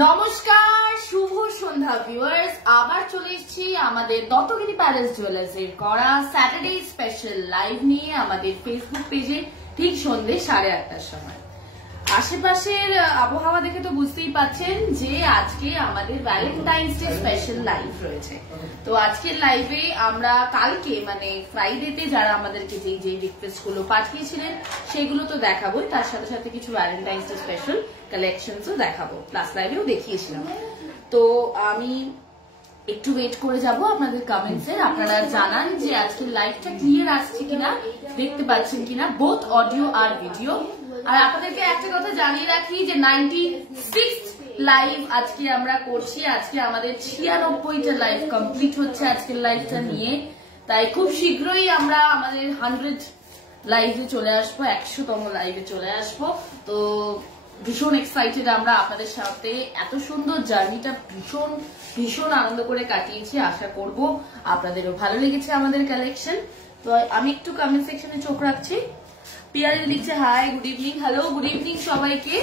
নমস্কার, শুভ সন্ধ্যা ভিউয়ার্স। আবার চলে এসেছি আমাদের দত্তগিরি প্যালেস জুয়েলার্স এর করা স্যাটারডে স্পেশাল লাইভ নিয়ে আমাদের ফেসবুক পেজে ঠিক সন্ধ্যে 8:30টার সময়। আশেপাশের আবহাওয়া দেখে তো বুঝতেই পাচ্ছেন যে আজকে আমাদের ভ্যালেন্টাইন্স ডে স্পেশাল লাইভ রয়েছে। তো আজকের লাইভে আমরা কালকে মানে ফ্রাইডেতে যারা আমাদেরকে যে রিকোয়েস্ট গুলো পাঠিয়েছিলেন সেগুলো তো দেখাবোই, তার সাথে সাথে কিছু ভ্যালেন্টাইন্স ডে স্পেশাল কালেকশনসও দেখাবো, প্লাস লাইভেও দেখিয়েছিলাম। তো আমি একটু ওয়েট করে যাব আপনাদের কমেন্টস এর। আপনারা জানান যে আজকের লাইভটা ক্লিয়ার আসছে কিনা, দেখতে পাচ্ছেন কিনা, বোথ অডিও আর ভিডিও। আর আপনাদেরকে একটা কথা জানিয়ে রাখি যে 96th লাইভ আজকে আমরা করছি। আজকে আমাদের 96টা লাইভ কমপ্লিট হচ্ছে আজকের লাইভটা নিয়ে। তাই খুব শীঘ্রই আমরা আমাদের 100 লাইভে চলে আসবো, 100তম লাইভে চলে আসবো। তো ভীষণ এক্সাইটেড আমরা আপনাদের সাথে। এত সুন্দর জার্নিটা ভীষণ ভীষণ আনন্দ করে কাটিয়েছি। আশা করব আপনাদেরও ভালো লেগেছে আমাদের কালেকশন। তো আমি একটু কমেন্ট সেকশনে চোখ রাখছি। পিয়ারি লিখছে hi, good evening. Hello, good evening সবাইকে।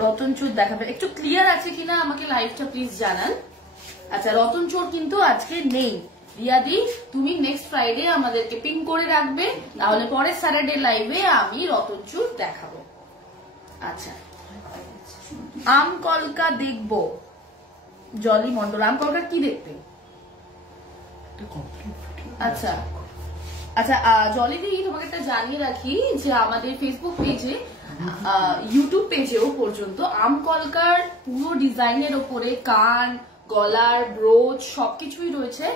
রতন চোর দেখাবে, একটু ক্লিয়ার আছে কিনা আমাকে লাইভটা প্লিজ জানান। আচ্ছা, রতন চোর কিন্তু আজকে নেই। রিয়াদি, তুমি নেক্সট ফ্রাইডে আমাদেরকে পিং করে রাখবে, তাহলে পরের স্যাটারডে লাইভে আমি রতন চোর দেখাবো। আচ্ছা, আম কলকা দেখবো। জলি মন্ডল, আম কলকা কি দেখতে? আচ্ছা আচ্ছা, জলিদি তোমাকে একটা জানিয়ে রাখি যে আমাদের ফেসবুক পেজে, ইউটিউব পেজেও পর্যন্ত আম কলকার পুরো ডিজাইনের ওপরে কান, গলার ব্রোচ সবকিছুই রয়েছে।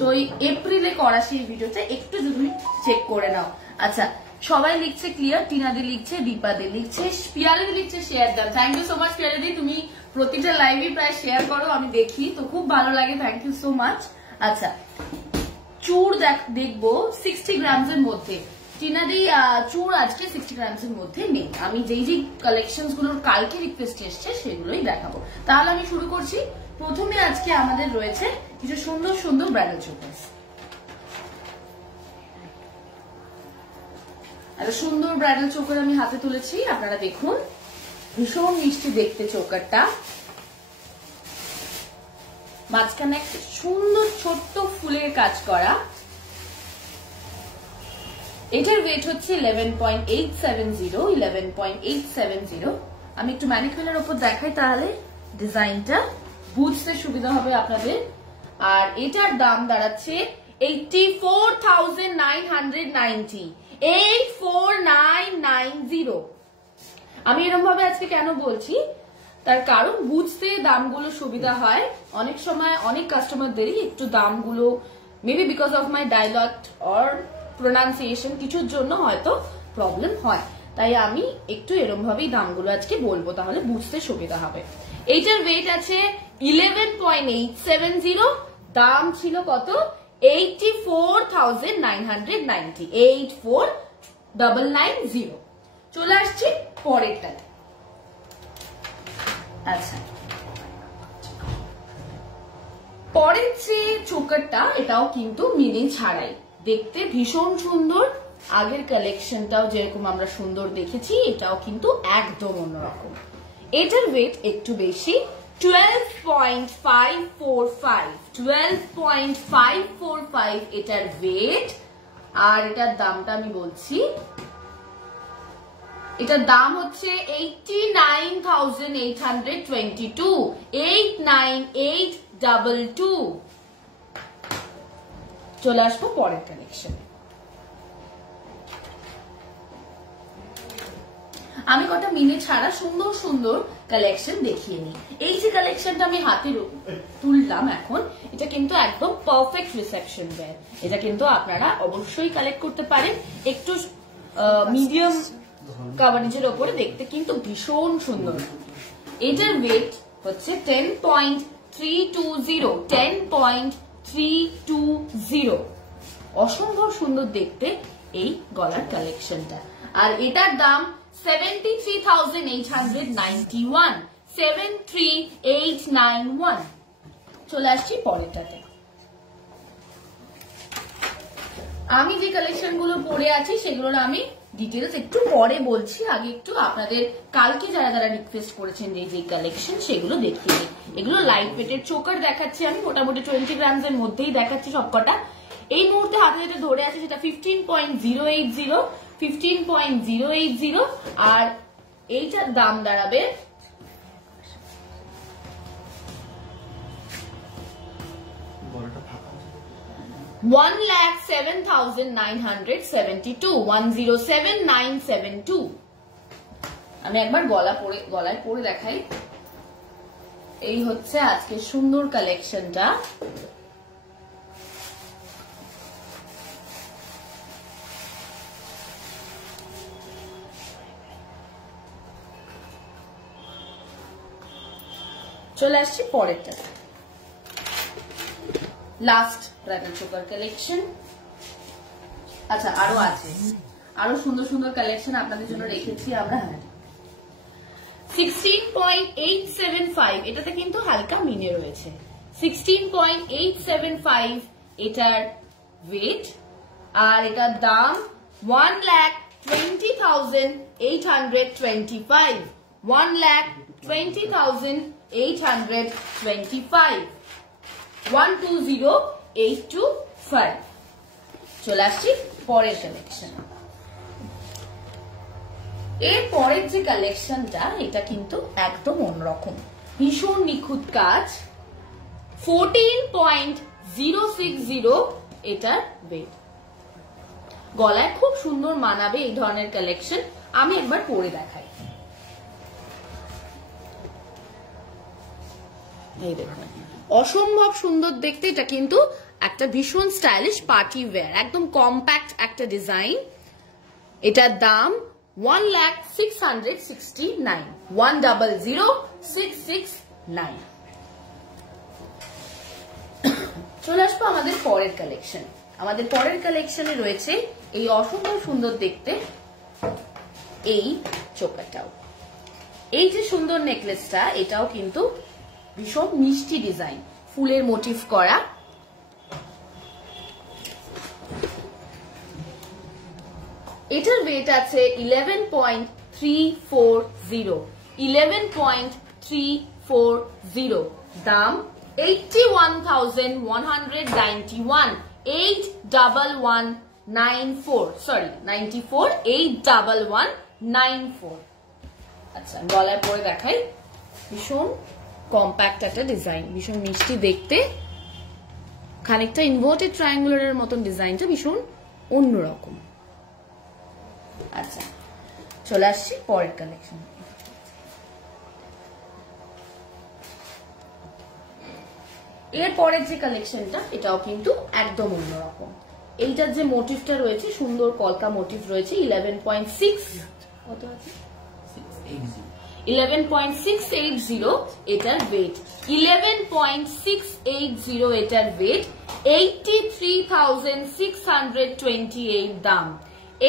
তো এই এপ্রিলে করা সেই ভিডিওটা একটু যদি চেক করে নাও। আচ্ছা, সবাই লিখছে ক্লিয়ার। টিনাদি লিখছে, দীপাদি লিখছে, পিয়ালিদি লিখছে শেয়ার দাও। থ্যাংক ইউ সো মাচ পিয়ালিদি, তুমি প্রতিটা লাইভে প্রায় শেয়ার করো, আমি দেখি তো খুব ভালো লাগে। Thank you so much. আচ্ছা, চূড় দেখবো 60 গ্রামস এর মধ্যে। টিনাদি, চূড় আজকে 60 গ্রামস এর মধ্যে নেই। আমি যেই কালেকশন গুলোর কালকে রিকোয়েস্ট এসছে সেগুলোই দেখাবো। তাহলে আমি শুরু করছি। প্রথমে আজকে আমাদের রয়েছে কিছু সুন্দর সুন্দর ব্রাইডাল চোকার্স। একটা সুন্দর ব্রাইডাল চোকার আমি হাতে তুলেছি, আপনারা দেখুন। ভীষণ মিষ্টি দেখতে চোকারটা। মাঝখানে একটা সুন্দর ছোট্ট ফুলের কাজ করা। এটার ওয়েট হচ্ছে 11.870। আমি একটু ম্যানিকুলার উপর দেখাই, তাহলে ডিজাইনটা বুঝতে সুবিধা হবে আপনাদের। আর এটার দাম দাঁড়াচ্ছে 84,990। 84,990। আমি এরকম ভাবে আজকে কেন বলছি, তার কারণ বুঝতে দামগুলো সুবিধা হয়। অনেক সময় অনেক কাস্টমারদেরই একটু দামগুলো maybe because of my dialogue or pronunciation কিছুর জন্য হয়তো প্রবলেম হয়। তাই আমি একটু এরকম ভাবেই দামগুলো আজকে বলবো, তাহলে বুঝতে সুবিধা হবে। এইটার ওয়েট আছে 11.870। দাম ছিল কত? 84,990। 84,990। চলে আসছি পরেরটাতে। আচ্ছা, পরের যে চোকারটা, এটাও কিন্তু মিনি ছাড়াই, দেখতে ভীষণ সুন্দর। আগের কালেকশনটাও যেরকম আমরা সুন্দর দেখেছি, এটাও কিন্তু একদম অন্যরকম। এটার ওয়েট একটু বেশি, 12.545। 12.545 এটার ওয়েট। আর এটার দামটা আমি বলছি, এটার দাম হচ্ছে 89,822। 89,822। চলে আসবো পরের কালেকশনে। আমি কটা মিনি ছাড়া সুন্দর সুন্দর কালেকশন দেখিয়ে নিই। এই যে কালেকশনটা আমি হাতে তুললাম এখন, এটা কিন্তু একদম পারফেক্ট রিসেপশন ওয়্যার। এটা কিন্তু আপনারা অবশ্যই কালেক্ট করতে পারেন। একটু মিডিয়াম কাভারেজের ওপরে, দেখতে কিন্তু ভীষণ সুন্দর। এটার ওয়েট হচ্ছে 10.320। 10.320। অসম্ভব সুন্দর দেখতে এই গলার কালেকশনটা। আর এটার দাম 73,891। 73,891। চলে আসছি পরেরটাতে। আমি যে কালেকশন গুলো পরে আছি সেগুলোর আমি ডিটেলস একটু পরে বলছি, আগে একটু আপনাদের কালকে যারা যারা রিকোয়েস্ট করেছেন যে কালেকশন সেগুলো দেখিয়ে দিই। এগুলো লাইট ওয়েটের চোকার দেখাচ্ছি আমি, মোটামুটি 20 গ্রামস এর মধ্যেই দেখাচ্ছি সবকটা। এই মুহূর্তে হাতে যেটা ধরে আছে সেটা 15.080, 15.080, আর এইটার দাম দাঁড়াবে 1,07,972, 107,972। আমি একবার গলায় পরে দেখাই। এই হচ্ছে আজকে সুন্দর কালেকশনটা। চলে আসছি পরেরটা, লাস্ট ব্রাইডাল চোকার কালেকশন। আচ্ছা আরো আছে, আরো সুন্দর সুন্দর কালেকশন আপনাদের জন্য রেখেছি আমরা। 16.875, এটাতে কিন্তু হালকা মিনে রয়েছে। 16.875 এটার ওয়েট, আর এটার দাম 1,20,825, 1,20,825, 120,825। চলে আসছি পরের কালেকশন। এর পরের যে কালেকশনটা এটা কিন্তু একদম অন্যরকম, ভীষণ নিখুঁত কাজ। 14.060 এটার ওয়েট। গলায় খুব সুন্দর মানাবে এই ধরনের কালেকশন। আমি একবার পরে দেখাই। এই দেখুন, অসম্ভব সুন্দর দেখতে। এটা কিন্তু একটা ভীষণ স্টাইলিশ পার্টি ওয়্যার, একদম কম্প্যাক্ট একটা ডিজাইন। এটার দাম 1,06,669, 1,00,669। চলে আসবো আমাদের পরের কালেকশন। আমাদের পরের কালেকশনে রয়েছে এই অসম্ভব সুন্দর দেখতে এই চোকারটাও। এই যে সুন্দর নেকলেসটা, এটাও কিন্তু ভীষণ মিষ্টি ডিজাইন, ফুলের মোটিভ করা। এটার ওয়েট আছে 11.340, 11.340। দাম 81,191, 81194, সরি 94, 81194। আচ্ছা গলায় পরে দেখাই। ভীষণ কম্প্যাক্ট একটা ডিজাইন, ভীষণ মিষ্টি দেখতে, খানিকটা ইনভার্টেড ট্রায়াঙ্গুলারের মতন ডিজাইনটা ভীষণ অন্যরকম। আচ্ছা চলে আসছি পরের কালেকশন। এর পরের যে কালেকশনটা এটাও কিন্তু একদম অন্যরকম। এইটার যে মোটিভটা রয়েছে, সুন্দর কলকা মোটিভ রয়েছে। 11.6 কত আছে, 11.680 এটার ওয়েট, 11.680 এটার ওয়েট, 83,628 দাম,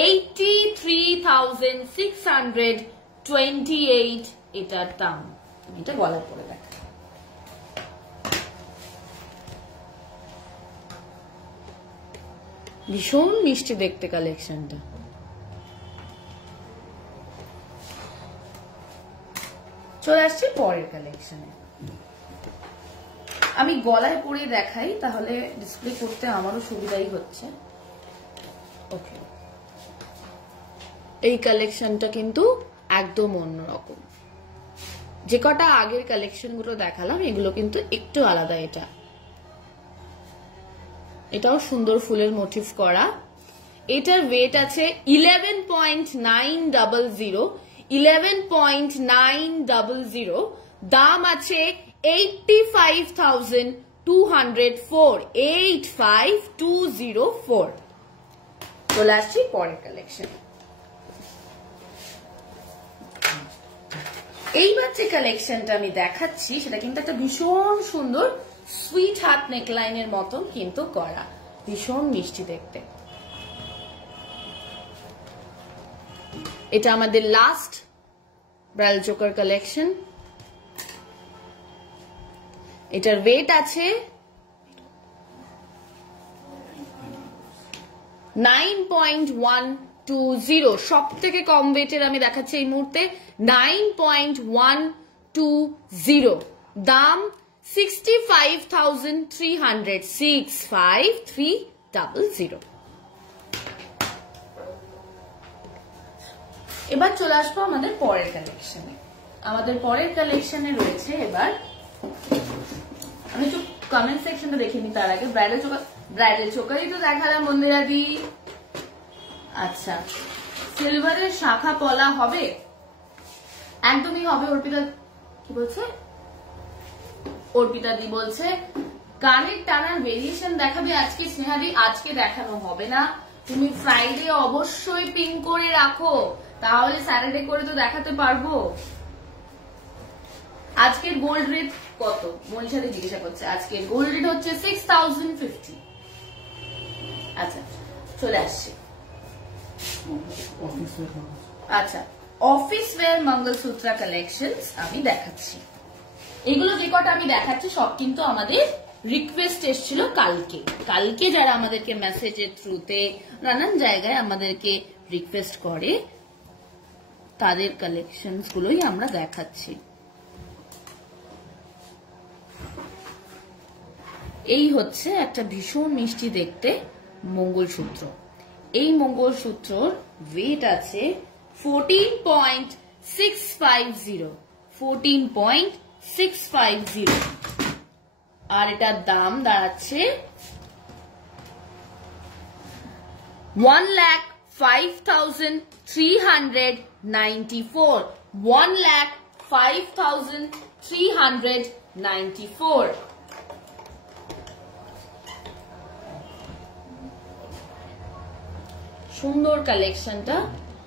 83,628 এটার দাম। এটা গলার পরে দেখা। ভীষণ মিষ্টি দেখতে কালেকশনটা। চলে আসছি পরের কালেকশনে। আমি গলায় পরে দেখাই, তাহলে ডিসপ্লে করতে আমারও সুবিধাই হচ্ছে। ওকে, এই কালেকশনটা কিন্তু একদম অন্যরকম। যে কটা আগের কালেকশন গুলো দেখালাম এগুলো কিন্তু একটু আলাদা। এটাও সুন্দর ফুলের মোটিভ করা। এটার ওয়েট আছে 11.900, 11.900। দাম আছে 85,204, 85,204। চলে আসছি পরের কালেকশন। এইবার যে কালেকশনটা আমি দেখাচ্ছি সেটা কিন্তু একটা ভীষণ সুন্দর সুইট হার্ট নেকলাইনের মতন কিন্তু করা, ভীষণ মিষ্টি দেখতে। এটা আমাদের লাস্ট ব্রাইডাল চোকার কালেকশন। এটার ওয়েট আছে 9.1 9.120 সব থেকে কম ওয়েটের আমি দেখাচ্ছি এই মুহূর্তে 9.120 দাম 65,300 65300। এবার চলে আসবো আমাদের পরের কালেকশনে। আমাদের পরের কালেকশনে রয়েছে, এবার আমি একটু কমেন্ট সেকশনটা দেখে নি তার আগে। ব্রাইডাল চোকারই তো দেখালাম মন্দিরা দি। আচ্ছা, সিলভারের শাখা পলা হবে? একদমই হবে। অর্পিতা কি বলছে? অর্পিতা দি বলছে কানের টানার ভেরিয়েশন দেখাবে আজকে স্নেহাদি। আজকে দেখানো হবে না, তুমি ফ্রাইডে অবশ্যই পিন করে রাখো, তাহলে স্যাটারডে করে তো দেখাতে পারবো। আজকের গোল্ড রেট কত মনীষাদি জিজ্ঞাসা করছে। আজকের গোল্ড রেট হচ্ছে 6050। আচ্ছা চলে আসছে। আচ্ছা, অফিস ওয়্যার মঙ্গলসূত্রা কালেকশনস আমি দেখাচ্ছি। এগুলো যে কটা আমি দেখাচ্ছি সব কিন্তু আমাদের রিকোয়েস্ট এসেছিল কালকে যারা আমাদেরকে মেসেজের থ্রুতে নানান জায়গায় আমাদেরকে রিকোয়েস্ট করে তাদের কালেকশনস গুলোই আমরা দেখাচ্ছি। এই হচ্ছে একটা ভীষণ মিষ্টি দেখতে মঙ্গলসূত্র। এই মঙ্গলসূত্রর ওয়েট আছে 14.650 আর এটার দাম দাঁড়াচ্ছে 1,05,394 1,05,394। সুন্দর কালেকশনটা,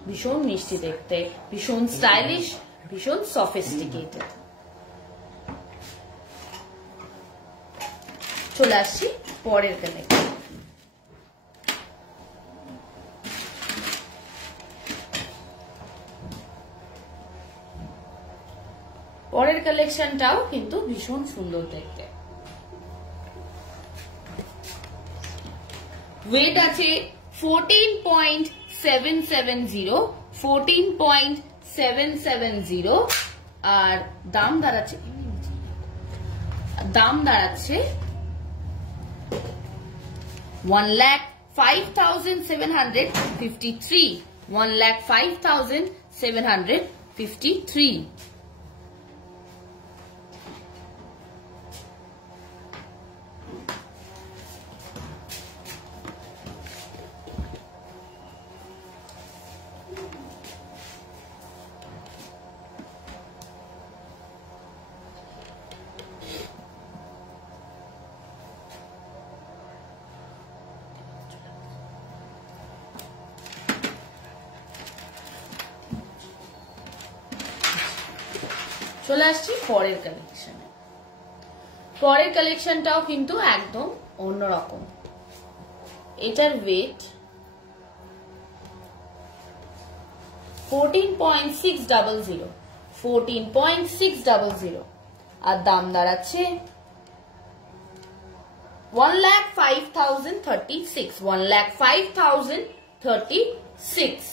ভীষণ মিষ্টি দেখতে, ভীষণ স্টাইলিশ, ভীষণ সফিস্টিকেটেড। চলে আসছি পরের কালেকশন। পরের কালেকশনটাও কিন্তু ভীষণ সুন্দর দেখতে। ওয়েট আছে 14.770 আর দাম দাঁড়াচ্ছে 1,05,753 1,05,753। চলে আসছি পরের কালেকশনে। পরের কালেকশনটাও কিন্তু একদম অন্যরকম। এটার ওয়েট 14.600 আর দাম দাঁড়াচ্ছে 1,05,036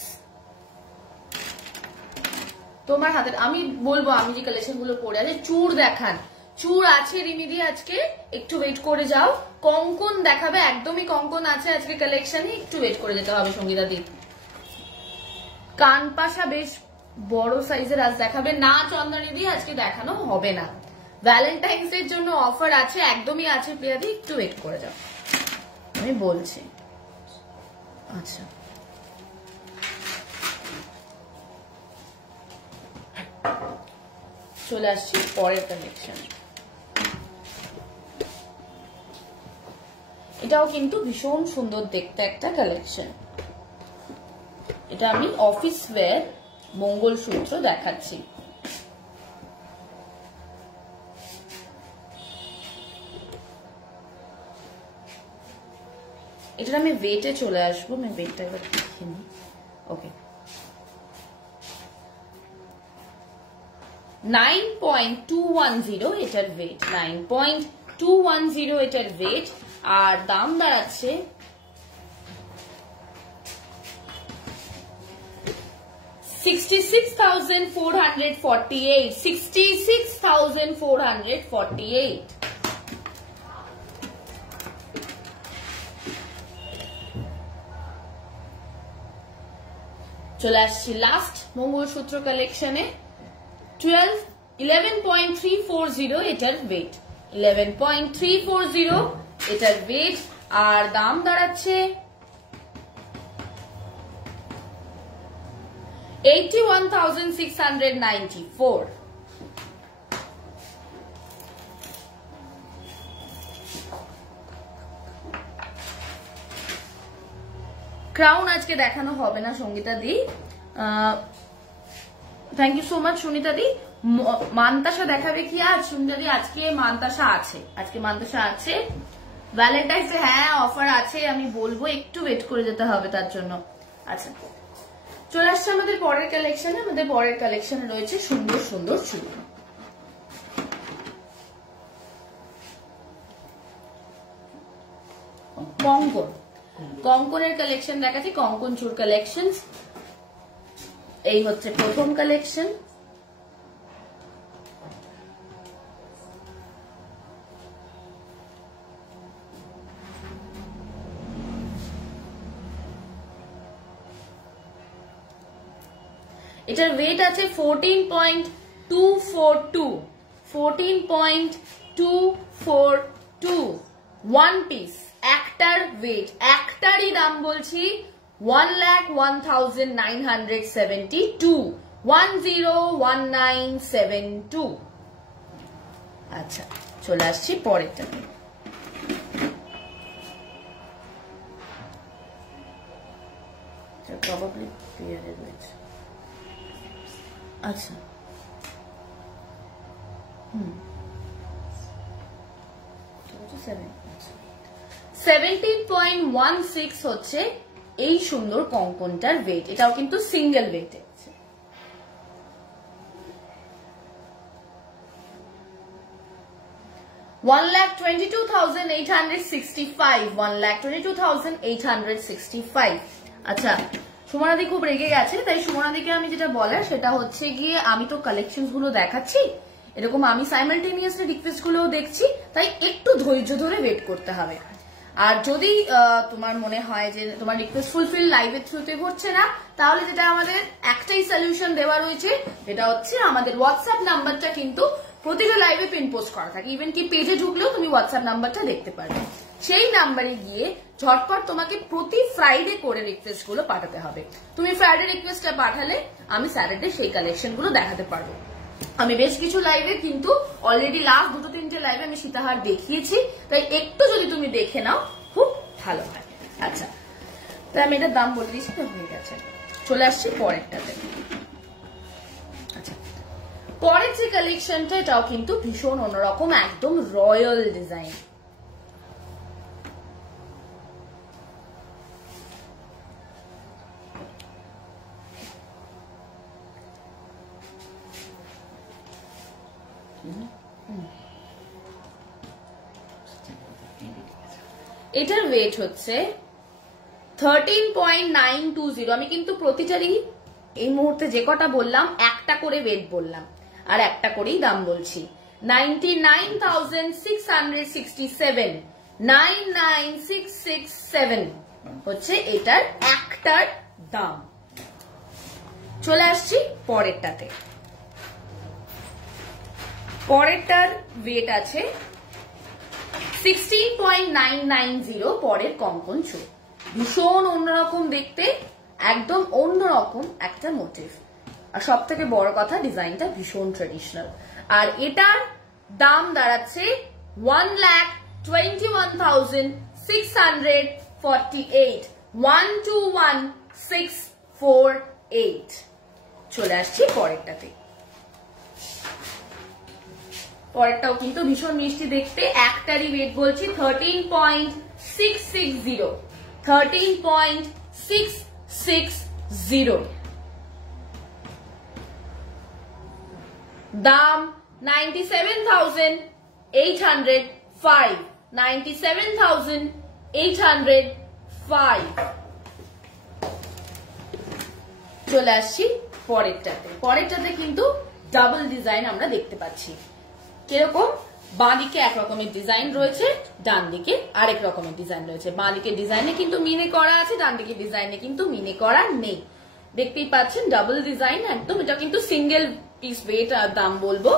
তোমার হাতে। আমি বলবো আমি যে কালেকশন গুলো পরে আছে, চূড় দেখান। চূড় আছে রিমিদি, আজকে একটু ওয়েট করে যাও। কঙ্কন দেখাবে, একদমই কঙ্কন আছে আজকে কালেকশনে, একটু ওয়েট করে যেতে হবে সঙ্গীতা দি। কানপাশা বেশ বড় সাইজের আজ দেখাবে না চন্দনী দি, আজকে দেখানো হবে না। ভ্যালেন্টাইন্স এর জন্য অফার আছে, একদমই আছে প্রিয়া দি, একটু ওয়েট করে যাও, আমি বলছি। আচ্ছা চলে আসছি পরের কালেকশন। এটাও কিন্তু ভীষণ সুন্দর দেখতে একটা কালেকশন। এটা আমি অফিস ওয়্যার মঙ্গলসূত্র দেখাচ্ছি। এটা আমি ওয়েটে চলে আসবো, আমি ওয়েটটা এবার দেখে নিই। ওকে, 9.210 এটার ওয়েট, 9.210 এটার ওয়েট আর দাম দাঁড়াচ্ছে 66,448, 66,448. চলে আসছি লাস্ট মঙ্গলসূত্র কালেকশনে। 11.340 এটার ওয়েট, 11.340 এটার ওয়েট, আর দাম দাঁড়াচ্ছে 81,694। ক্রাউন আজকে দেখানো হবে না Sangeeta di, thank you so much Sunita di. Mantasa দেখাবে কি আজ? সুনিতা দি আজকে মান্তাসা আছে, আজকে মান্তাসা আছে। ভ্যালেন্টাইন্স ডে হ্যাঁ অফার আছে, আমি বলবো একটু ওয়েট করে যেতে হবে তার জন্য। আচ্ছা চলে আসছে আমাদের পরের কালেকশনে। আমাদের পরের কালেকশনে রয়েছে সুন্দর সুন্দর চুল। কঙ্কন, কঙ্কনের কালেকশন দেখাচ্ছি, কঙ্কন চুল কালেকশন। এই হচ্ছে প্রথম কালেকশন। এটার ওয়েট আছে 14.242, 14.242, ওয়ান পিস একটার ওয়েট, একটারই দাম বলছি 1,01,972, 101972। আচ্ছা চলে আসছি পরেরটাতে। প্রবাবলি ক্লিয়ার রয়েছে। আচ্ছা 17.16 হচ্ছে এই সুন্দর কঙ্কনটার ওয়েট। এটাও কিন্তু সিঙ্গেল ওয়েটে আছে। $1,22,865, 1,22,865। আচ্ছা সুমনাদি খুব রেগে গেছে, তাই সুমনাদিকে আমি যেটা বলার সেটা হচ্ছে গিয়ে আমি তো কালেকশন গুলো দেখাচ্ছি, এরকম আমি সাইমালটেনিয়াসলি রিকোয়েস্ট গুলোও দেখছি, তাই একটু ধৈর্য ধরে ওয়েট করতে হবে। আর যদি তোমার মনে হয় যে তোমার রিকোয়েস্ট ফুলফিল লাইভের থ্রুতে হচ্ছে না, তাহলে যেটা আমাদের একটাই সলিউশন দেওয়া রয়েছে, যেটা হচ্ছে আমাদের হোয়াটসঅ্যাপ নাম্বারটা কিন্তু প্রতিটা লাইভে পিন পোস্ট করা থাকে। ইভেন কি পেজে ঢুকলেও তুমি হোয়াটসঅ্যাপ নাম্বারটা দেখতে পারবে। সেই নাম্বারে গিয়ে ঝটপট তোমাকে প্রতি ফ্রাইডে করে রিকোয়েস্ট গুলো পাঠাতে হবে। তুমি ফ্রাইডে রিকোয়েস্টটা পাঠালে আমি স্যাটারডে সেই কালেকশন গুলো দেখাতে পারবো। আমি বেশ কিছু লাইভে কিন্তু অলরেডি লাস্ট 2-3টে লাইভে আমি সীতাহার দেখিয়েছি, তাই একটু যদি তুমি দেখে নাও খুব ভালো হয়। আচ্ছা তাই আমি এটার দাম বলে দিচ্ছি, হয়ে গেছে। চলে আসছি পরেরটাতে। আচ্ছা পরের যে কালেকশনটা এটাও কিন্তু ভীষণ অন্যরকম, একদম রয়্যাল ডিজাইন। এটার ওয়েট হচ্ছে 13.920। আমি কিন্তু প্রতিটারই এই মুহূর্তে যে কটা বললাম একটা করে ওয়েট বললাম, আর একটা করেই দাম বলছি। 99,667, 99,667 হচ্ছে এটার একটার দাম। চলে আসছি পরেরটাতে। পরেরটার ওয়েট আছে 16.990। পরের কঙ্কন চুল ভীষণ অন্যরকম দেখতে, একদম অন্যরকম একটা মোটিভ, আর সব থেকে বড় কথা ডিজাইনটা ভীষণ ট্রেডিশনাল। আর এটার দাম দাঁড়াচ্ছে 1,21,648, 121,648। চলে আসছি পরেরটাতে। পরেরটাও কিন্তু ভীষণ মিষ্টি দেখতে, একটারই ওয়েট বলছি 13.660, 13.660। দাম 97,805, 97,805। চলে আসছি পরেরটাতে কিন্তু ডাবল ডিজাইন আমরা দেখতে পাচ্ছি। কিরকম? বাঁ দিকে এক রকমের ডিজাইন রয়েছে, ডান দিকে আরেক রকমের ডিজাইন রয়েছে। বাঁ দিকে ডিজাইনে কিন্তু মিনে করা আছে, ডান দিকে ডিজাইনে কিন্তু মিনে করা নেই। দেখতেই পাচ্ছেন ডাবল ডিজাইন একদম। এটা কিন্তু সিঙ্গেল পিস ওয়েট আর দাম বলবো।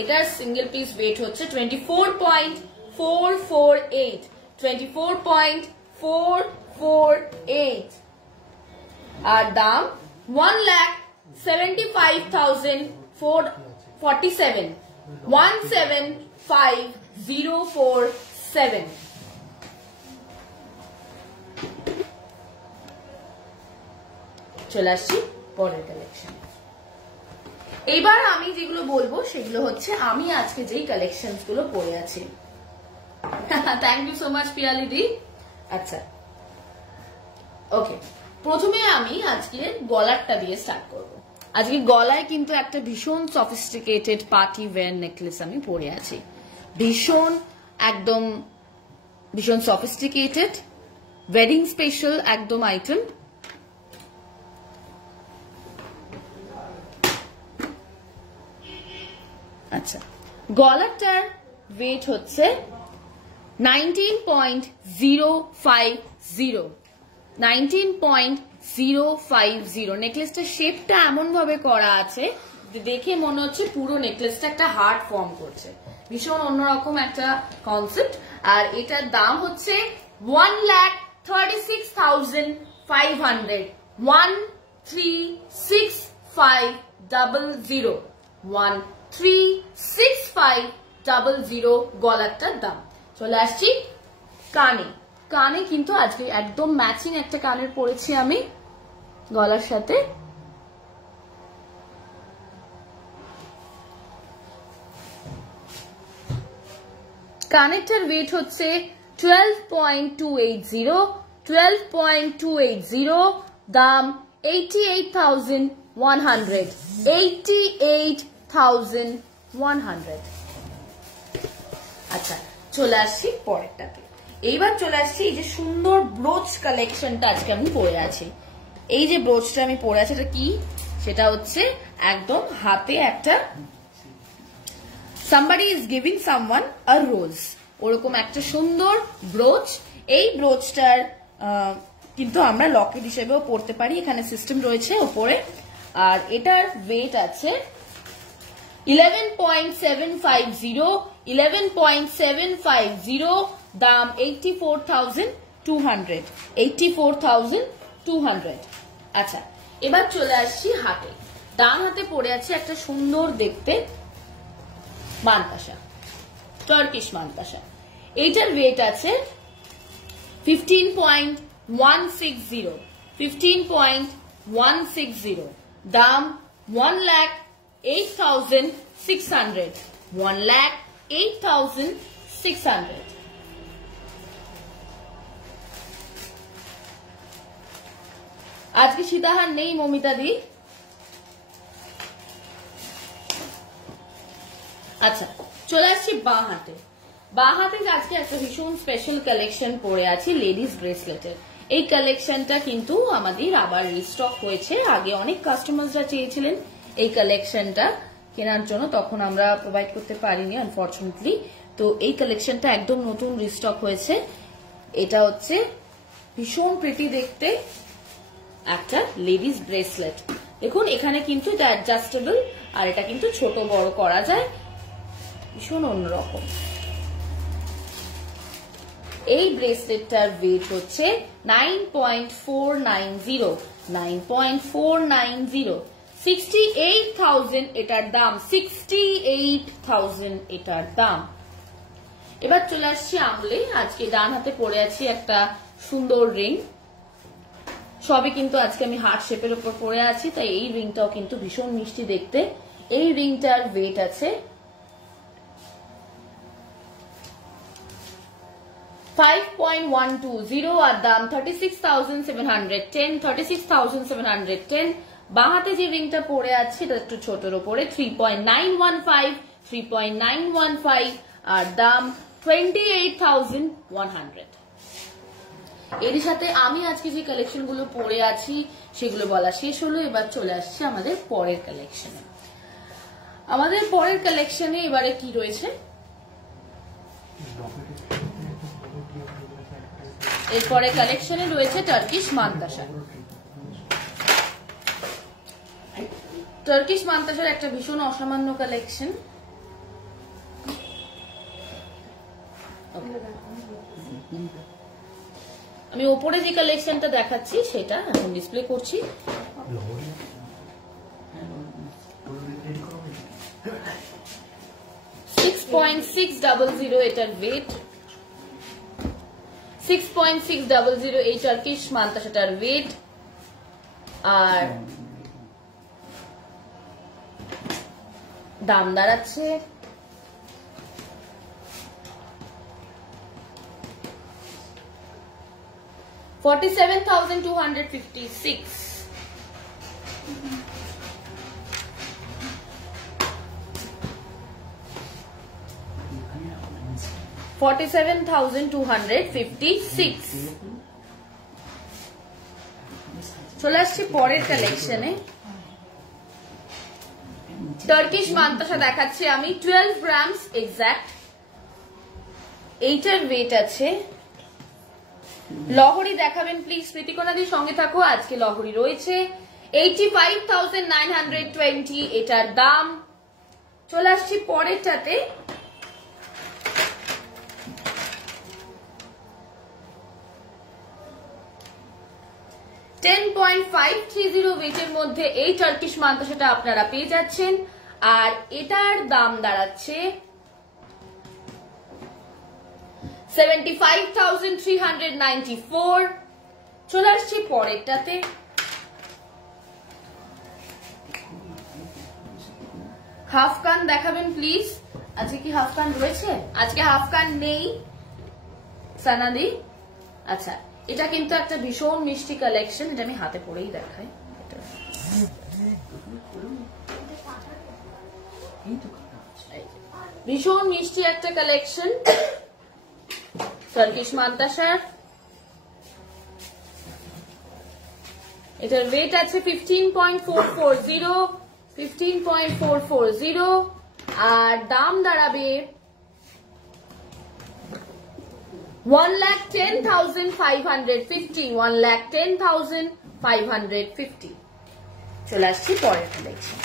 এটার সিঙ্গেল পিস ওয়েট হচ্ছে 24.448, 24.448 আর দাম 1,75,447, 175,047। চলে আসছি পরের কালেকশন। এবার আমি যেগুলো বলবো সেগুলো হচ্ছে আমি আজকে যেই কালেকশন গুলো পরে আছি। Thank you so much Piyali di. আচ্ছা ওকে, প্রথমে আমি আজকে গলারটা দিয়ে স্টার্ট করব। আজকে গলায় কিন্তু একটা ভীষণ সফিস্টিকেটেড পার্টি ওয়্যার নেকলেস আমি পরে আছি। ভীষণ সফিস্টিকেটেড ওয়েডিং স্পেশাল একদম আইটেম। আচ্ছা, গলাটার ওয়েট হচ্ছে 19.050, 19.050। নেকলেসটার শেপটা এমন ভাবে করা আছে দেখে মনে হচ্ছে পুরো নেকলেসটা একটা হার্ট ফর্ম করছে। ভীষণ অন্যরকম একটা কনসেপ্ট। আর এটার দাম হচ্ছে 1,36,500, 1,36,500, 1,36,500 গলারটার দাম। চলে আসছি কানে। কানে কিন্তু আজকে একদম ম্যাচিং একটা কানের পরেছি আমি গলার সাথে। কানেরটার ওয়েট হচ্ছে 12.280, 12.280, দাম 88,100, 88,100। আচ্ছা, চলে আসছি পরেরটাতে। এইবার চলে আসছি এই যে সুন্দর ব্রোচ কালেকশনটা আজকে আমি পরে আছি। এই যে ব্রোচটা আমি পরে আছি এটা কি? সেটা হচ্ছে একদম হাতে একটা somebody is giving someone a rose, ওরকম একটা সুন্দর ব্রোচ। এই ব্রোচটার কিন্তু আমরা লকেট হিসেবেও পড়তে পারি, এখানে সিস্টেম রয়েছে উপরে। আর এটার ওয়েট আছে 11.750, 11.750, দাম 84,200, 84,200। আচ্ছা, এবার চলে আসছি হাতে। ডান হাতে পড়ে আছে একটা সুন্দর দেখতে মানতাসা, টার্কিশ মানতাসা। এইটার ওয়েট আছে 15.160, 15.160, দাম 1,08,600, 1,08,600। আজকে সীতাহার নেই মমিতা দি। আচ্ছা, চলে আসছি বাঁ হাতে। বাঁ হাতে আজকে একটা ভীষণ স্পেশাল কালেকশন পরে আছি লেডিস ব্রেসলেটের। এই কালেকশনটা কিন্তু আমাদের আবার রিস্টক হয়েছে। আগে অনেক কাস্টমাররা চেয়েছিলেন এই কালেকশনটা কেনার জন্য, তখন আমরা প্রোভাইড করতে পারিনি আনফরচুনেটলি। তো এই কালেকশনটা একদম নতুন রিস্টক হয়েছে। এটা হচ্ছে ভীষণ প্রিটি দেখতে একটা লেডিস ব্রেসলেট। দেখুন এখানে কিন্তু এটা অ্যাডজাস্টেবল, আর এটা কিন্তু ছোট বড় করা যায়, ভীষণ অন্যরকম। এই ব্রেসলেটটার ওয়েট হচ্ছে 9.490, 9.490, 68,000 এটার দাম, 68,000 এটার দাম। এবার চলে আসছি আঙুলে। আজকে ডান হাতে পরে আছি একটা সুন্দর রিং। সবই কিন্তু আজকে আমি হার্ট শেপের উপর পরে আছি, তাই এই রিংটাও কিন্তু ভীষণ মিষ্টি দেখতে। এই রিংটার ওয়েট আছে 5.120 আর দাম 36,710, 36,710। বাঁ হাতে যে রিংটা পরে আছে এটা একটু ছোটর উপরে 3.915, 3.915 আর দাম 28,100। এর সাথে আমি আজকে যে কালেকশন গুলো পরে আছি সেগুলো বলা শেষ হলো। এবার চলে আসছে আমাদের পরের কালেকশনে। আমাদের পরের কালেকশনে এবারে কি রয়েছে, এরপরে কালেকশনে রয়েছে টার্কিশ মান্তাসা। টার্কিশ মান্তাসার একটা ভীষণ অসামান্য কালেকশন। আমি ওপরে যে কালেকশনটা দেখাচ্ছি সেটা এখন ডিসপ্লে করছি। 6.600 এটার ওয়েট, 6.600 এই টার্কিশ মান্তাসাটার ওয়েট। আর দাম দাঁড়াচ্ছে 47,256। 47,256। চলে আসছি পরের কালেকশনে। টার্কিশ মান্তাসা দেখাচ্ছি আমি 12 গ্রামস এক্সাক্ট। এইটার ওয়েট আছে। লহরি দেখাবেন প্লিজ প্রীতিকোনাদির সঙ্গে থাকো। আজকে লহরি রয়েছে 85,920 এটার দাম। চলে আসছি পরেরটাতে। $10.530 ওয়েটের মধ্যে এই টার্কিশ মান্তাসাটা আপনারা পেয়ে যাচ্ছেন। আর এটার দাম দাঁড়াচ্ছে 75,394। চলে আসছি পরেরটাতে। হাফ কান দেখাবেন প্লিজ। আজকে কি হাফ কান রয়েছে? আজকে হাফ কান নেই সানাদি। আচ্ছা, এটা কিন্তু একটা ভীষণ মিষ্টি কালেকশন। এটা আমি হাতে পরেই দেখাই। ভীষণ মিষ্টি একটা কালেকশন টার্কিশ মান্তাসার। এটার ওয়েট আছে 15.440। আর দাম দাঁড়াবে 1,10,550। 1,10,550। চলে আসছি পরের কালেকশন।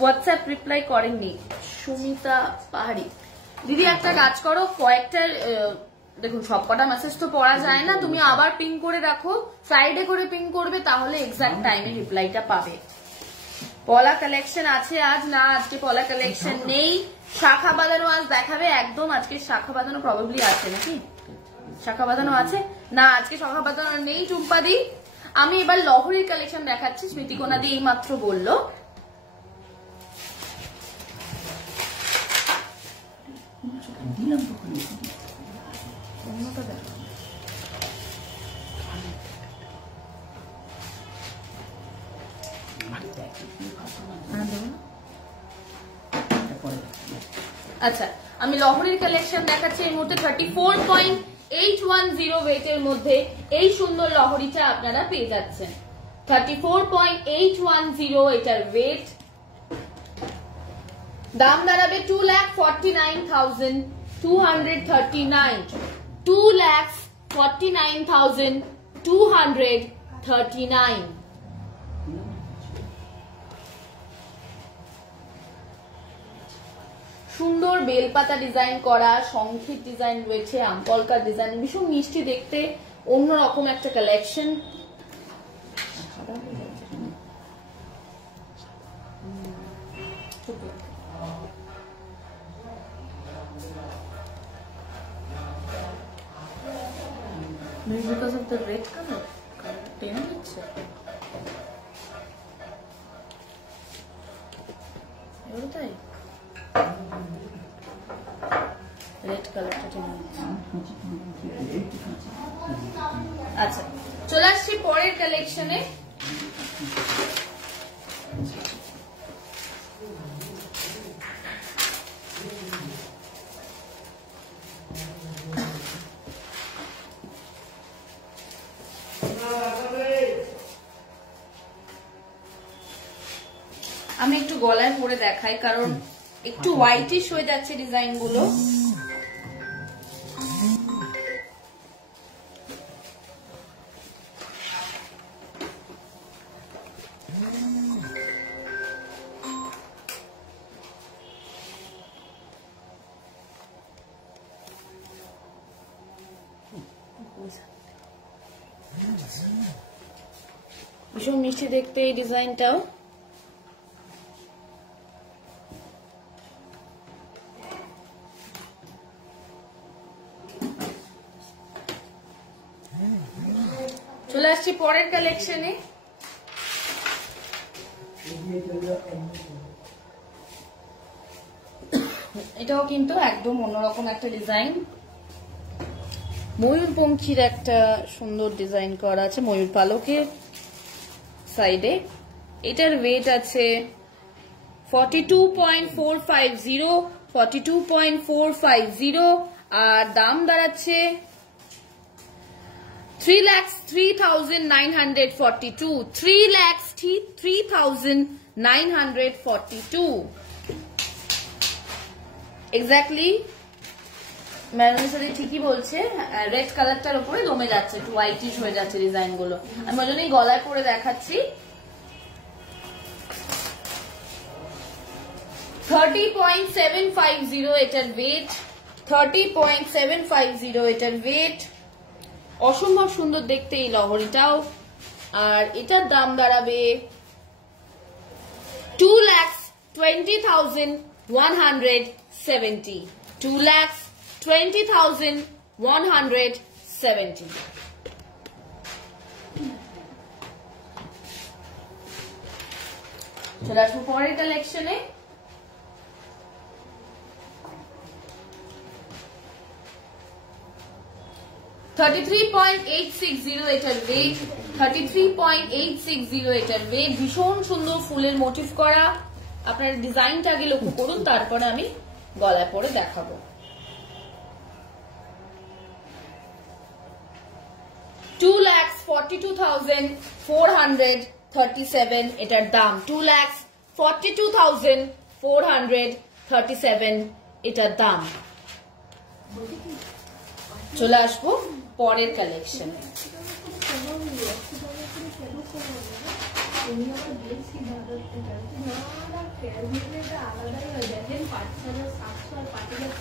হোয়াটসঅ্যাপ রিপ্লাই করেননি সুমিতা পাহাড়ি। দিদি একটা কাজ করো, কয়েকটা দেখুন সবকটা মেসেজ তো পড়া যায় না, তুমি আবার পিং করে রাখো, ফ্রাইডে করে পিং করবে, তাহলে এক্সাক্ট টাইমে রিপ্লাইটা পাবে। পলা কালেকশন আছে আজ? না, আজকে পলা কালেকশন নেই। শাখা বাঁধানো আজ দেখাবে একদম। আজকে শাখা বাঁধানো প্রবাবলি আছে নাকি? শাখা বাঁধানো আছে না, আজকে শাখা বাঁধানো নেই টুম্পাদি। আমি এবার লহরির কালেকশন দেখাচ্ছি। স্মৃতিকোনাদি এই মাত্র বললো। আচ্ছা, আমি লহরির কালেকশন দেখাচ্ছি এই মুহূর্তে। 34.810 ওয়েটের মধ্যে এই সুন্দর লহরিটা আপনারা পেয়ে যাচ্ছেন। 34.810 এটার ওয়েট। দাম দাঁড়াবে 2,49,239। 2,49,239। সুন্দর বেলপাতা ডিজাইন করা, শঙ্খির ডিজাইন রয়েছে, আমপলকার ডিজাইন, ভীষণ মিষ্টি দেখতে, অন্যরকম একটা collection. Maybe because of the red color. টেনে নিচ্ছে। তাই রেড কালারটা টেনে নিচ্ছে। আচ্ছা, চলে আসছি পরের কালেকশনে। আমি একটু গলায় পরে দেখাই, কারণ একটু হোয়াইটিশ হয়ে যাচ্ছে ডিজাইন গুলো। ভীষণ মিষ্টি দেখতে এই ডিজাইনটাও। চলে আসছি পরের কালেকশনে। এটাও কিন্তু একদম অন্যরকম একটা ডিজাইন, ময়ূরপঙ্খীর একটা সুন্দর ডিজাইন করা আছে ময়ূর পালকের সাইডে। এটার ওয়েট আছে 42.450, 42.450, আর দাম দাঁড়াচ্ছে 3,03,942, 3,03,942 এক্স্যাক্টলি। ম্যাডামের সাথে ঠিকই বলছে, রেড কালারটার উপরে দমে যাচ্ছে, একটু হোয়াইটিশ হয়ে যাচ্ছে ডিজাইন গুলো। আমি ওই জন্যই গলায় পরে দেখাচ্ছি। 30.750 এটার ওয়েট, 30.750 এটার ওয়েট। অসম্ভব সুন্দর দেখতে এই লহরিটাও। আর এটার দাম দাঁড়াবে 2,20,170, 2,20,170। চলে আসবো পরের কালেকশনে। $33.860 এটার ওয়েট, 33.860 এটার ওয়েট। ভীষণ সুন্দর ফুলের মোটিভ করা। আপনার ডিজাইনটা আগে লক্ষ্য করুন, তারপরে আমি গলায় পরে দেখাবো। $2,42,437 এটার দাম, 2,42,437 এটার দাম। চলে আসবো পরের কালেকশন।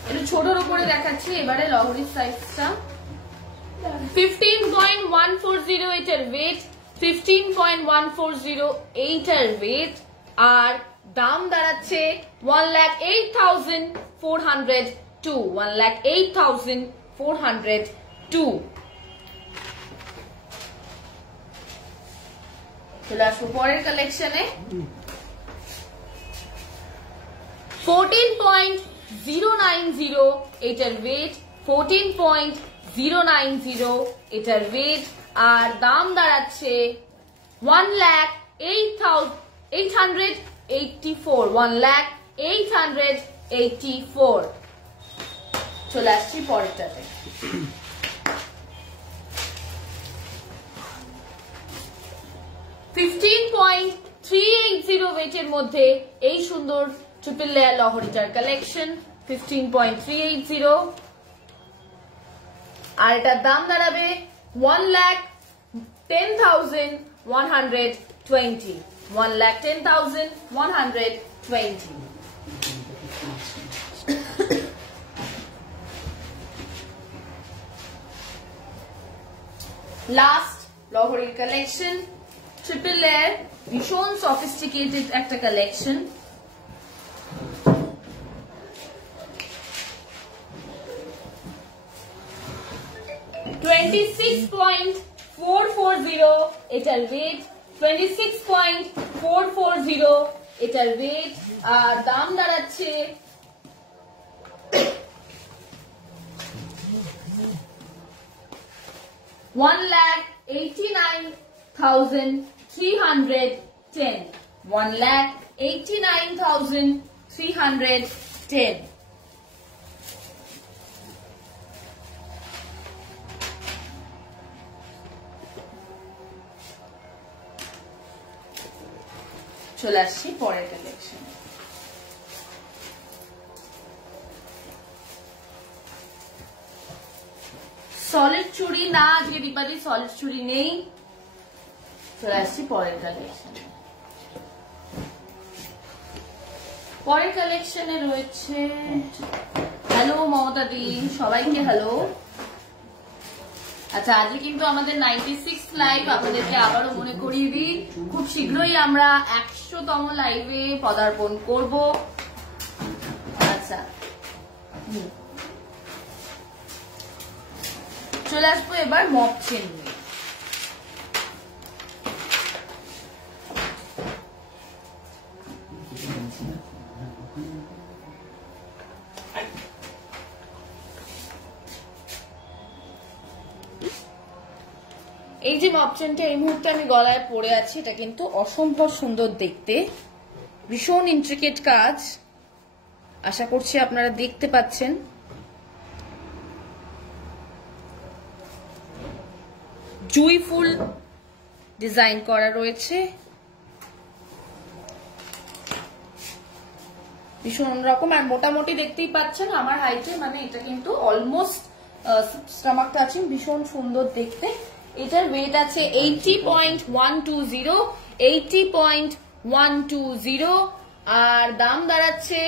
একটু ছোটর উপরে দেখাচ্ছি এবারে লহরির সাইজটা। 15.140 এটার ওয়েট, 15.140 এইটার ওয়েট। আর দাম দাঁড়াচ্ছে 1,08,402, 1,08,402। চলে আসবো পরের কালেকশনে। 14.090 এটার ওয়েট, 14.090 এটার ওয়েট। আর দাম দাঁড়াচ্ছে 1,08,884, 1,08,884। চলে আসছি পরেরটাতে। $15.380 ওয়েটের মধ্যে এই সুন্দর ট্রিপল লেয়ার লহরিটার কালেকশন, 15.380। আর এটার দাম দাঁড়াবে 1,10,120, 1,10,120। লাস্ট লহরির কালেকশন, ট্রিপল লেয়ার, ভীষণ সফিস্টিকেটেড একটা কালেকশন। $26.440 এটার ওয়েট, 26.440 এটার ওয়েট। আর দাম দাঁড়াচ্ছে 1,89,310, 1,89,310। চলে আসছি পরের কালেকশন। সলিড চুড়ি না, আজকে দীপালি সলিড চুড়ি নেই। চলে আসছি পরের কালেকশন। পরের কালেকশনে রয়েছে, হ্যালো মমতা দি, সবাইকে হ্যালো। আচ্ছা, আজকে কিন্তু আমাদের 96 লাইভ, আপনাদেরকে আবারও মনে করিয়ে দিই, খুব শীঘ্রই আমরা 100তম লাইভে পদার্পণ করব। আচ্ছা, চলে আসবো এবার মপ চেন নিয়ে। এই যে মপ চেনটা এই মুহূর্তে আমি গলায় পরে আছি, এটা কিন্তু অসম্ভব সুন্দর দেখতে, ভীষণ ইন্ট্রিকেট কাজ, আশা করছি আপনারা দেখতে পাচ্ছেন। জুই ফুল ডিজাইন করা রয়েছে, ভীষণ রকম, আর মোটামুটি দেখতেই পাচ্ছেন আমার হাইটে, মানে এটা কিন্তু অলমোস্ট স্টমাকটা আছে, ভীষণ সুন্দর দেখতে। এটার ওয়েট আছে 80.120, 80.120, আর দাম দাঁড়াচ্ছে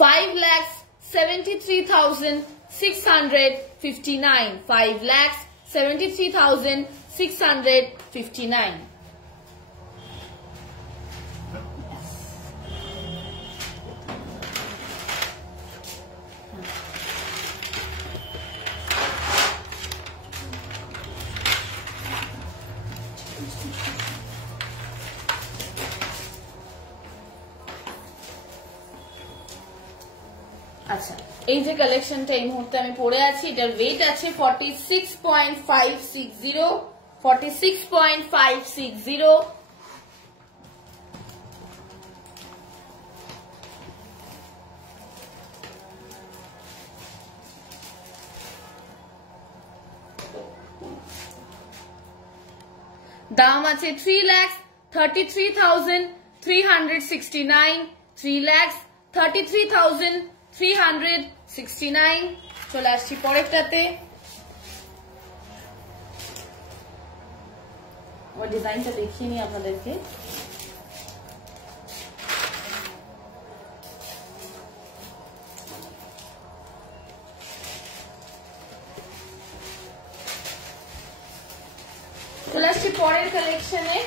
5,73,659, 5,73,659। আচ্ছা, এই যে কালেকশনটা এই মুহূর্তে আমি পরে আছি, এটার ওয়েট আছে 46.560, 46.560। দাম আছে 3,33,369, 3,33,369। চলে আসছি পরেরটাতে। ওই ডিজাইনটা দেখিয়ে নি আপনাদেরকে। চলে আসছি পরের কালেকশনে।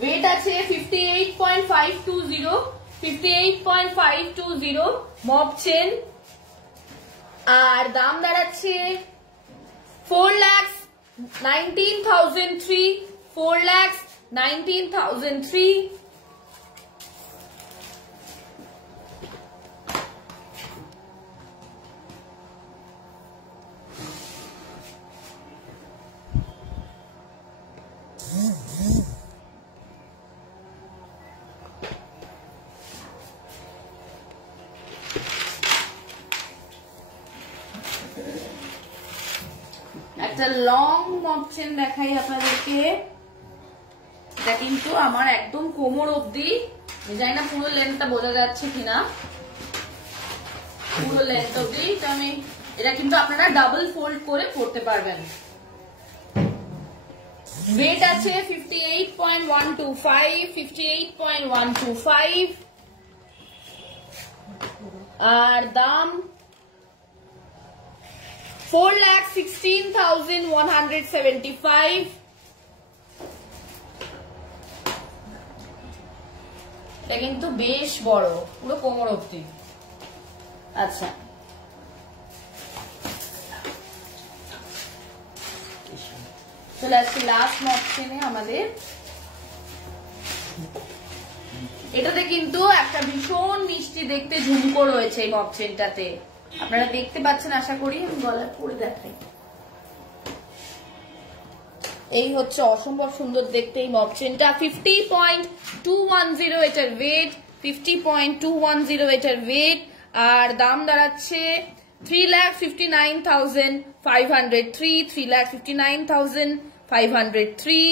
ওয়েট আছে 58.520, 58.520 মপ চেন, আর দাম দাঁড়াচ্ছে 4,19,003, 4,19,003। একটা লং মপ চেন দেখাই আপনাদেরকে, এটা কিন্তু আমার একদম কোমর অবধি, জানি না পুরো লেন্থটা বোঝা যাচ্ছে কিনা, পুরো লেন্থ অবধি এটা কিন্তু আপনারা ডাবল ফোল্ড করে পরতে পারবেন। ওয়েট আছে 58.125, 58.125, আর দাম 4,16,175। এটা কিন্তু বেশ বড়, পুরো কোমর অবধি। আচ্ছা, চলে আসছি লাস্ট মপ চেনে আমাদের। এটাতে কিন্তু একটা ভীষণ মিষ্টি দেখতে ঝুমকো রয়েছে এই মপ চেনটাতে, আপনারা দেখতে পাচ্ছেন আশা করি, আমি গলায় পরে দেখাই। এই হচ্ছে অসম্ভব সুন্দর দেখতে এই মপ চেনটা। 50.210 এটার ওয়েট, 50.210 এটার ওয়েট, আর দাম দাঁড়াচ্ছে 3,59,503, 3,59,503।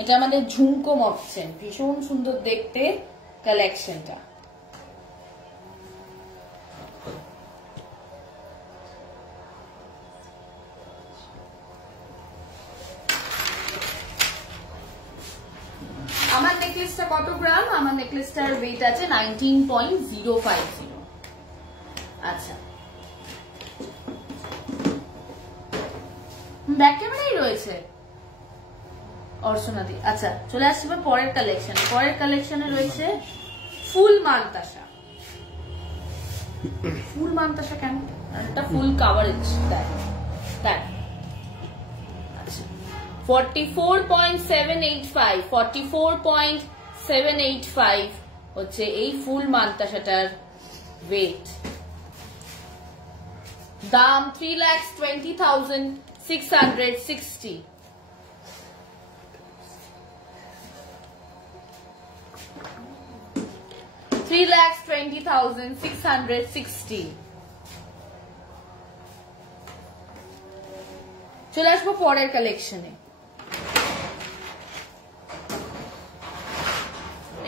এটা আমাদের ঝুমকো মপচেন, ভীষণ সুন্দর দেখতে কালেকশনটা। আমার নেকলেসটা কত গ্রাম? আমার নেকলেসটার ওয়েট আছে 19.050। আচ্ছা, ব্যাক ক্যামেরাই রয়েছে অর্চনাদি। আচ্ছা, চলে আসছি পরের কালেকশন। পরের কালেকশনে রয়েছে ফুল মানতাসা। ফুল মানতাসা কেন? একটা ফুল কাভারেজ দেয় তাই। আচ্ছা, 44.785 44.785 হচ্ছে এই ফুল মানতাসাটার ওয়েট। দাম 3,20,660। 3,20,660। চলে আসবো পরের কালেকশনে।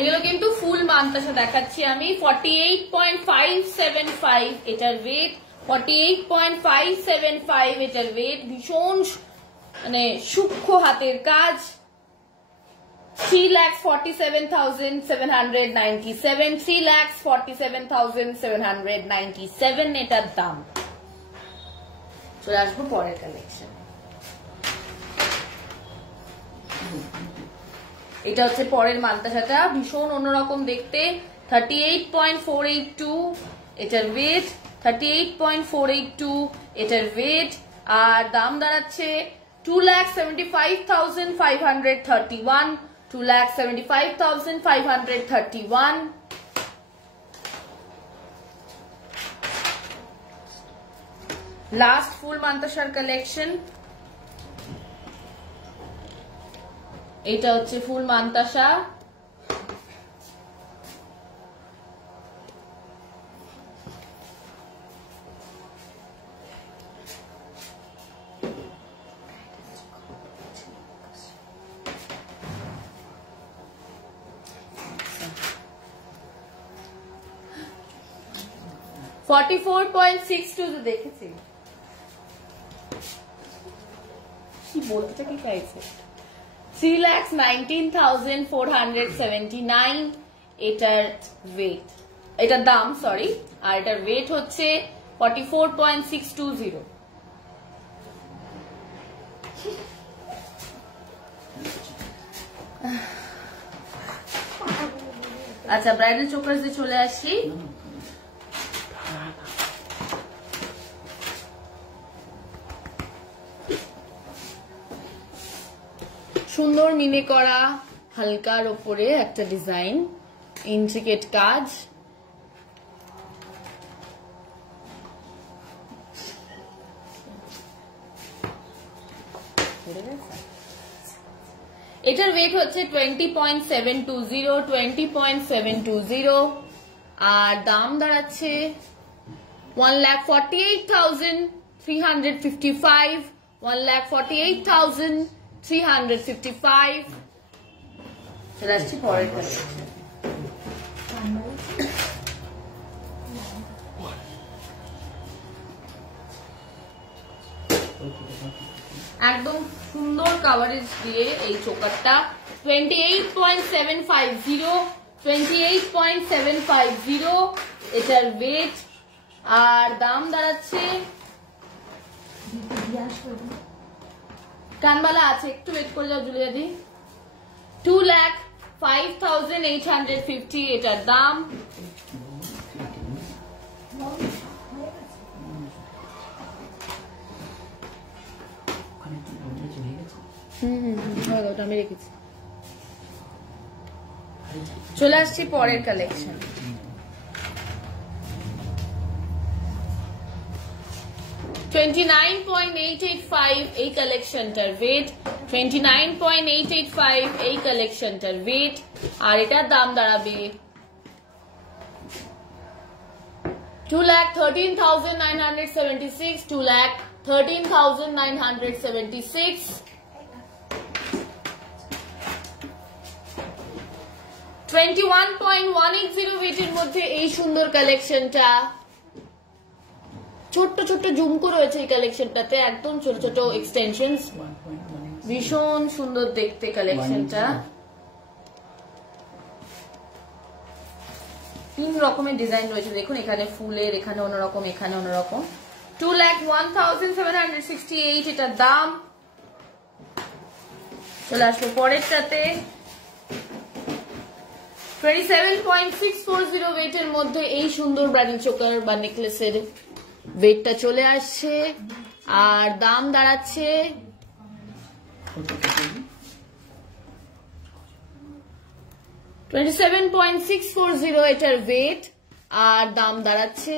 এগুলো কিন্তু ফুল মানতাসা দেখাচ্ছি আমি। 48.575 এটার ওয়েট। 48.575 এটার ওয়েট। ভীষণ মানে সূক্ষ্ম হাতের কাজ। 3,47,797। 3,47,797 এটার দাম। চলে আসবো পরের কালেকশন। এটা হচ্ছে পরের মানতাসাটা, ভীষণ অন্যরকম দেখতে। 38.482 এটার ওয়েট। 38.482 এটার ওয়েট। আর দাম দাঁড়াচ্ছে 2,75,531। 2,75,531। লাস্ট ফুল মানতাসার কালেকশন। এটা হচ্ছে ফুল মানতাসা। $44.62 দেখেছি কি বলতে কি চাইছে। 3,19,479 এটার ওয়েট, এটার দাম সরি। আর এটার ওয়েট হচ্ছে 44.620। আচ্ছা, ব্রাইডাল চোকার্সে চলে আসি। সুন্দর মিনে করা হালকার ওপরে একটা ডিজাইন, ইন্ট্রিকেট কাজ। এটার ওয়েট হচ্ছে 20.720 20.720। আর দাম দাঁড়াচ্ছে 1,48,355 1,48,355। চলে আসছি পরের কালেকশন। একদম সুন্দর কাভারেজ দিয়ে এই চোকারটা। 28.750 28.750 এটার ওয়েট। আর দাম দাঁড়াচ্ছে, কানবালা আছে একটু ওয়েট করে যাও জুলিয়া দি, 2,05,850 এটার দাম। ওটা আমি রেখেছি। চলে আসছি পরের কালেকশন। $29.885 এই কালেকশনটার ওয়েট। 29.885 এই কালেকশনটার ওয়েট। আর এটার দাম দাঁড়াবে 2,13,976 2,13,976। 21.180 ওয়েটের মধ্যে এই সুন্দর কালেকশনটা, ছোট্ট ছোট্ট ঝুমকো রয়েছে এই কালেকশনটাতে, একদম ছোট ছোট এক্সটেনশনস, ভীষণ সুন্দর দেখতে কালেকশনটা। 3 রকমের ডিজাইন রয়েছে দেখুন, এখানে ফুলের, এখানে অন্যরকম, এখানে অন্যরকম। 2,01,768 এটার দাম। চলে আসবো পরেরটাতে, 27.640 ওয়েটের মধ্যে এই সুন্দর ব্রাইডাল চোকার বা নেকলেসের ওয়েটটা চলে আসছে, আর দাম দাঁড়াচ্ছে 27.640 এটার ওয়েট, আর দাম দাঁড়াচ্ছে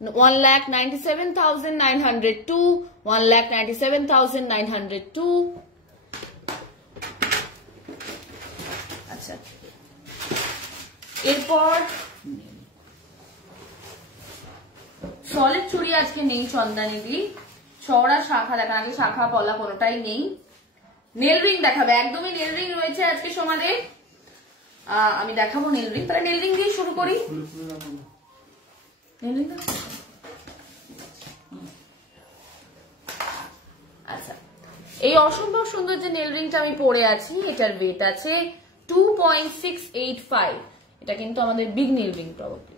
1,97,902, 1,97,902। আচ্ছা, এরপর সলিড চুড়ি আজকে নেই চন্দানি দি, চওড়া শাখা দেখা, আগে শাখা পলা কোনোটাই নেই। নেল রিং দেখাবে, একদমই নেল রিং রয়েছে আজকে সমাদের। আমি দেখাবো নেল রিং, তাহলে নেল রিং দিয়ে শুরু করি। আচ্ছা, এই অসম্ভব সুন্দর যে নেল রিংটা আমি পরে আছি, এটার ওয়েট আছে 2.685। এটা কিন্তু আমাদের বিগ নেল রিং, প্রবাবলি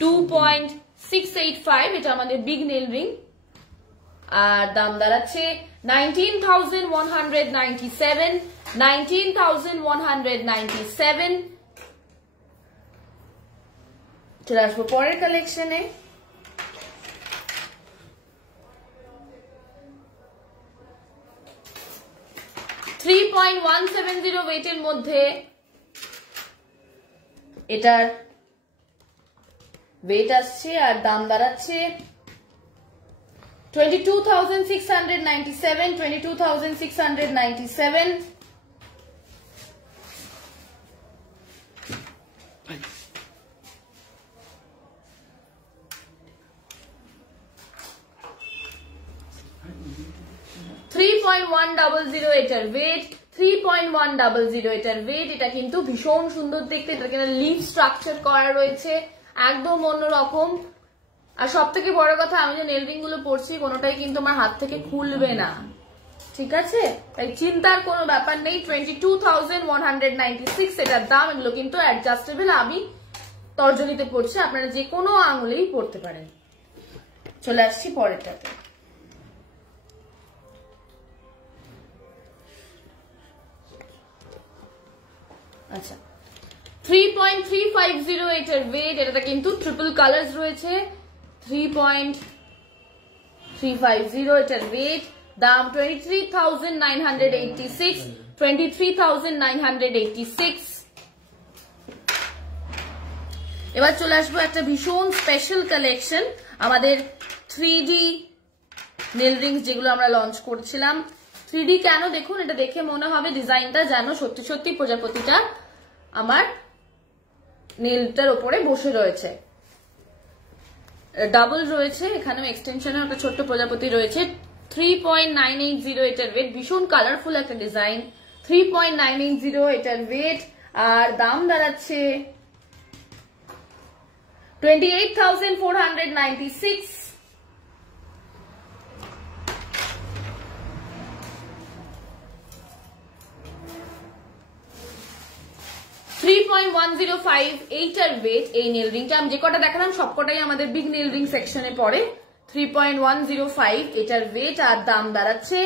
2.685, এটা আমাদের বিগ নেল রিং, আর দাম দাঁড়াচ্ছে 19,197, 19,197। চলে আসবো পরের কালেকশনে। $3.170 ওয়েটের মধ্যে এটার ওয়েট আসছে, আর দাম দাঁড়াচ্ছে 22,697, 22,697। $3.100 এটার ওয়েট, 3.100 এটার ওয়েট। এটা কিন্তু ভীষণ সুন্দর দেখতে, এটা কিন্তু লিভ স্ট্রাকচার করা রয়েছে, একদম অন্যরকম। আর সব থেকে বড় কথা, আমি যে নেল রিং গুলো পরছি কোনোটাই কিন্তু আমার হাত থেকে খুলবে না, ঠিক আছে? তাই চিন্তার কোনো ব্যাপার নেই। 22,196 এটার দাম। এগুলো কিন্তু অ্যাডজাস্টেবল, আমি তর্জনীতে পড়ছি, আপনারা যে কোনো আঙুলেই পরতে পারেন। চলে আসছি পরেরটাতে। আচ্ছা, 3.350 এটার ওয়েট। এটাতে কিন্তু ট্রিপল কালার্স রয়েছে। 3.350 এটার ওয়েট, দাম 23,986, 23,986। এবার চলে আসবো একটা ভীষণ স্পেশাল কালেকশন, আমাদের 3D নেল রিংস যেগুলো আমরা লঞ্চ করছিলাম। 3D কেন, দেখুন এটা দেখে মনে হবে ডিজাইনটা যেন সত্যি সত্যি প্রজাপতিটা আমার নেলটার উপরে বসে রয়েছে। ডাবল রয়েছে, এখানেও এক্সটেনশনের একটা ছোট্ট প্রজাপতি রয়েছে। 3.980 এটার ওয়েট, ভীষণ কালারফুল একটা ডিজাইন। 3.980 এটার ওয়েট, আর দাম দাঁড়াচ্ছে 28,496। 3.105 এইটার ওয়েট এই নেল রিংটা। আমি যে কটা দেখালাম সবকটাই আমাদের বিগ নেল রিং সেকশনে পড়ে। 3.105 এটার ওয়েট, আর দাম দাঁড়াচ্ছে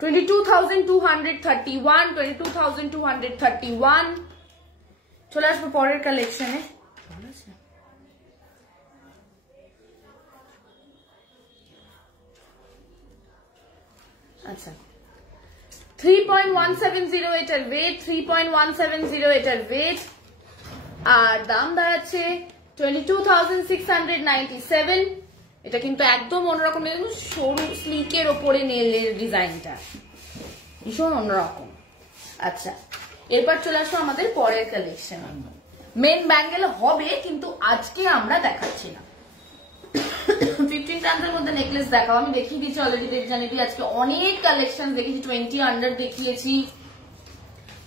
22,231, 22,231। চলে আসবো পরের কালেকশনে। আচ্ছা, 3.170 এটার ওয়েট, 3.170 এটার ওয়েট, আর দাম দাঁড়াচ্ছে 22,697। এটা কিন্তু একদম অন্যরকম, সরু স্লিকের ওপরে নেলের ডিজাইনটা ভীষণ অন্যরকম। আচ্ছা, এরপর চলে আসো আমাদের পরের কালেকশন। মেন ব্যাঙ্গেল হবে, কিন্তু আজকে আমরা দেখাচ্ছি না। 15 টান্সের মধ্যে নেকলেস দেখাও, আমি দেখিয়ে দিচ্ছি অলরেডি। দেবজানি দি আজকে অনেক কালেকশন দেখিয়েছি, 20 আন্ডার দেখিয়েছি,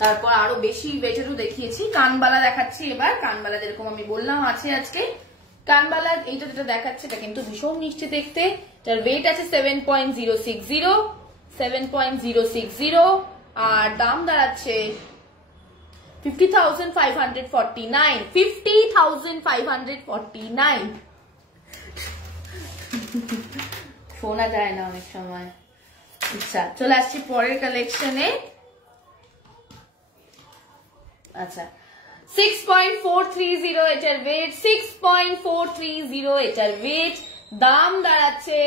তারপর আরো বেশি ওয়েটেরও দেখিয়েছি। কানবালা দেখাচ্ছি এবার। কানবালা যেরকম আমি বললাম আছে আজকে। কানবালা এইটা যেটা দেখাচ্ছে এটা কিন্তু ভীষণ মিষ্টি দেখতে। এটার ওয়েট আছে 7.060 আর দাম দাঁড়াচ্ছে 50,549 50,549। শোনা যায় না অনেক সময়। আচ্ছা চলে আসছি পরের কালেকশনে। আচ্ছা 6.430 এটার ওয়েট, 6.430 এটার ওয়েট। দাম দাঁড়াচ্ছে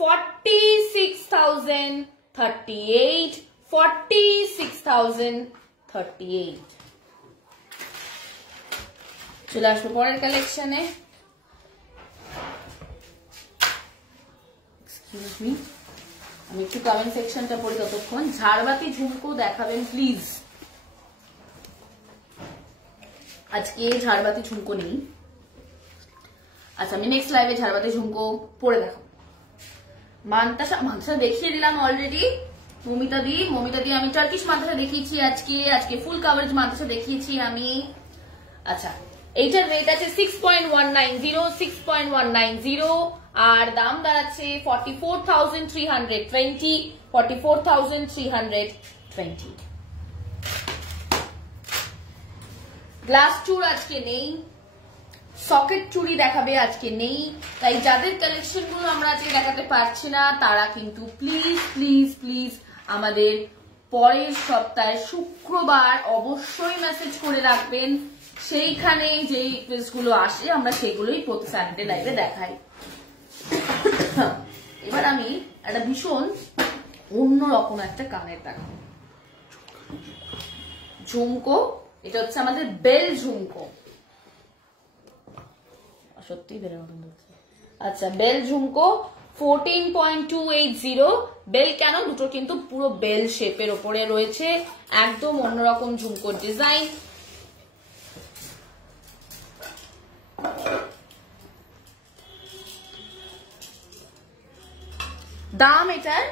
46,038 46,038। চলে আসবো পরের কালেকশনে। এক্সকিউজ মি, আমি একটু কমেন্ট সেকশনটা পড়ি ততক্ষণ। ঝাড়বাতি ঝুমকো দেখাবেন প্লিজ। আজকে ঝাড়বাতি ঝুমকো নেই। আচ্ছা আমি নেক্সট লাইভে ঝাড়বাতি ঝুমকো পরে দেখাবো। মান্তাসা দেখিয়ে দিলাম অলরেডি। মমিতা দি আমি টার্কিশ মান্তাসা দেখিয়েছি আজকে ফুল কভারেজ মান্তাসা দেখিয়েছি আমি। আচ্ছা এইটার রেট আছে 6.190 আর দাম দাঁড়াচ্ছে 44,320 গ্লাস চুর আজকে নেই, সকেট চুড়ি দেখাবে আজকে নেই। তাই যাদের কালেকশন গুলো আমরা আজকে দেখাতে পারছি না তারা কিন্তু প্লিজ প্লিজ প্লিজ আমাদের পরের সপ্তাহে শুক্রবার অবশ্যই মেসেজ করে রাখবেন। সেইখানে যে রিকোয়েস্ট গুলো আসে আমরা সেগুলোই প্রতি স্যাটারডে লাইভে দেখাই। এবার আমি একটা ভীষণ অন্যরকম একটা কানের দেখাবো। ঝুমকো, এটা হচ্ছে আমাদের বেল ঝুমকো। সত্যি বেলের মতন দেখছে। আচ্ছা বেল ঝুমকো 14.280। বেল কেন, দুটো কিন্তু পুরো বেল শেপের ওপরে রয়েছে, একদম অন্যরকম ঝুমকোর ডিজাইন। দাম এটার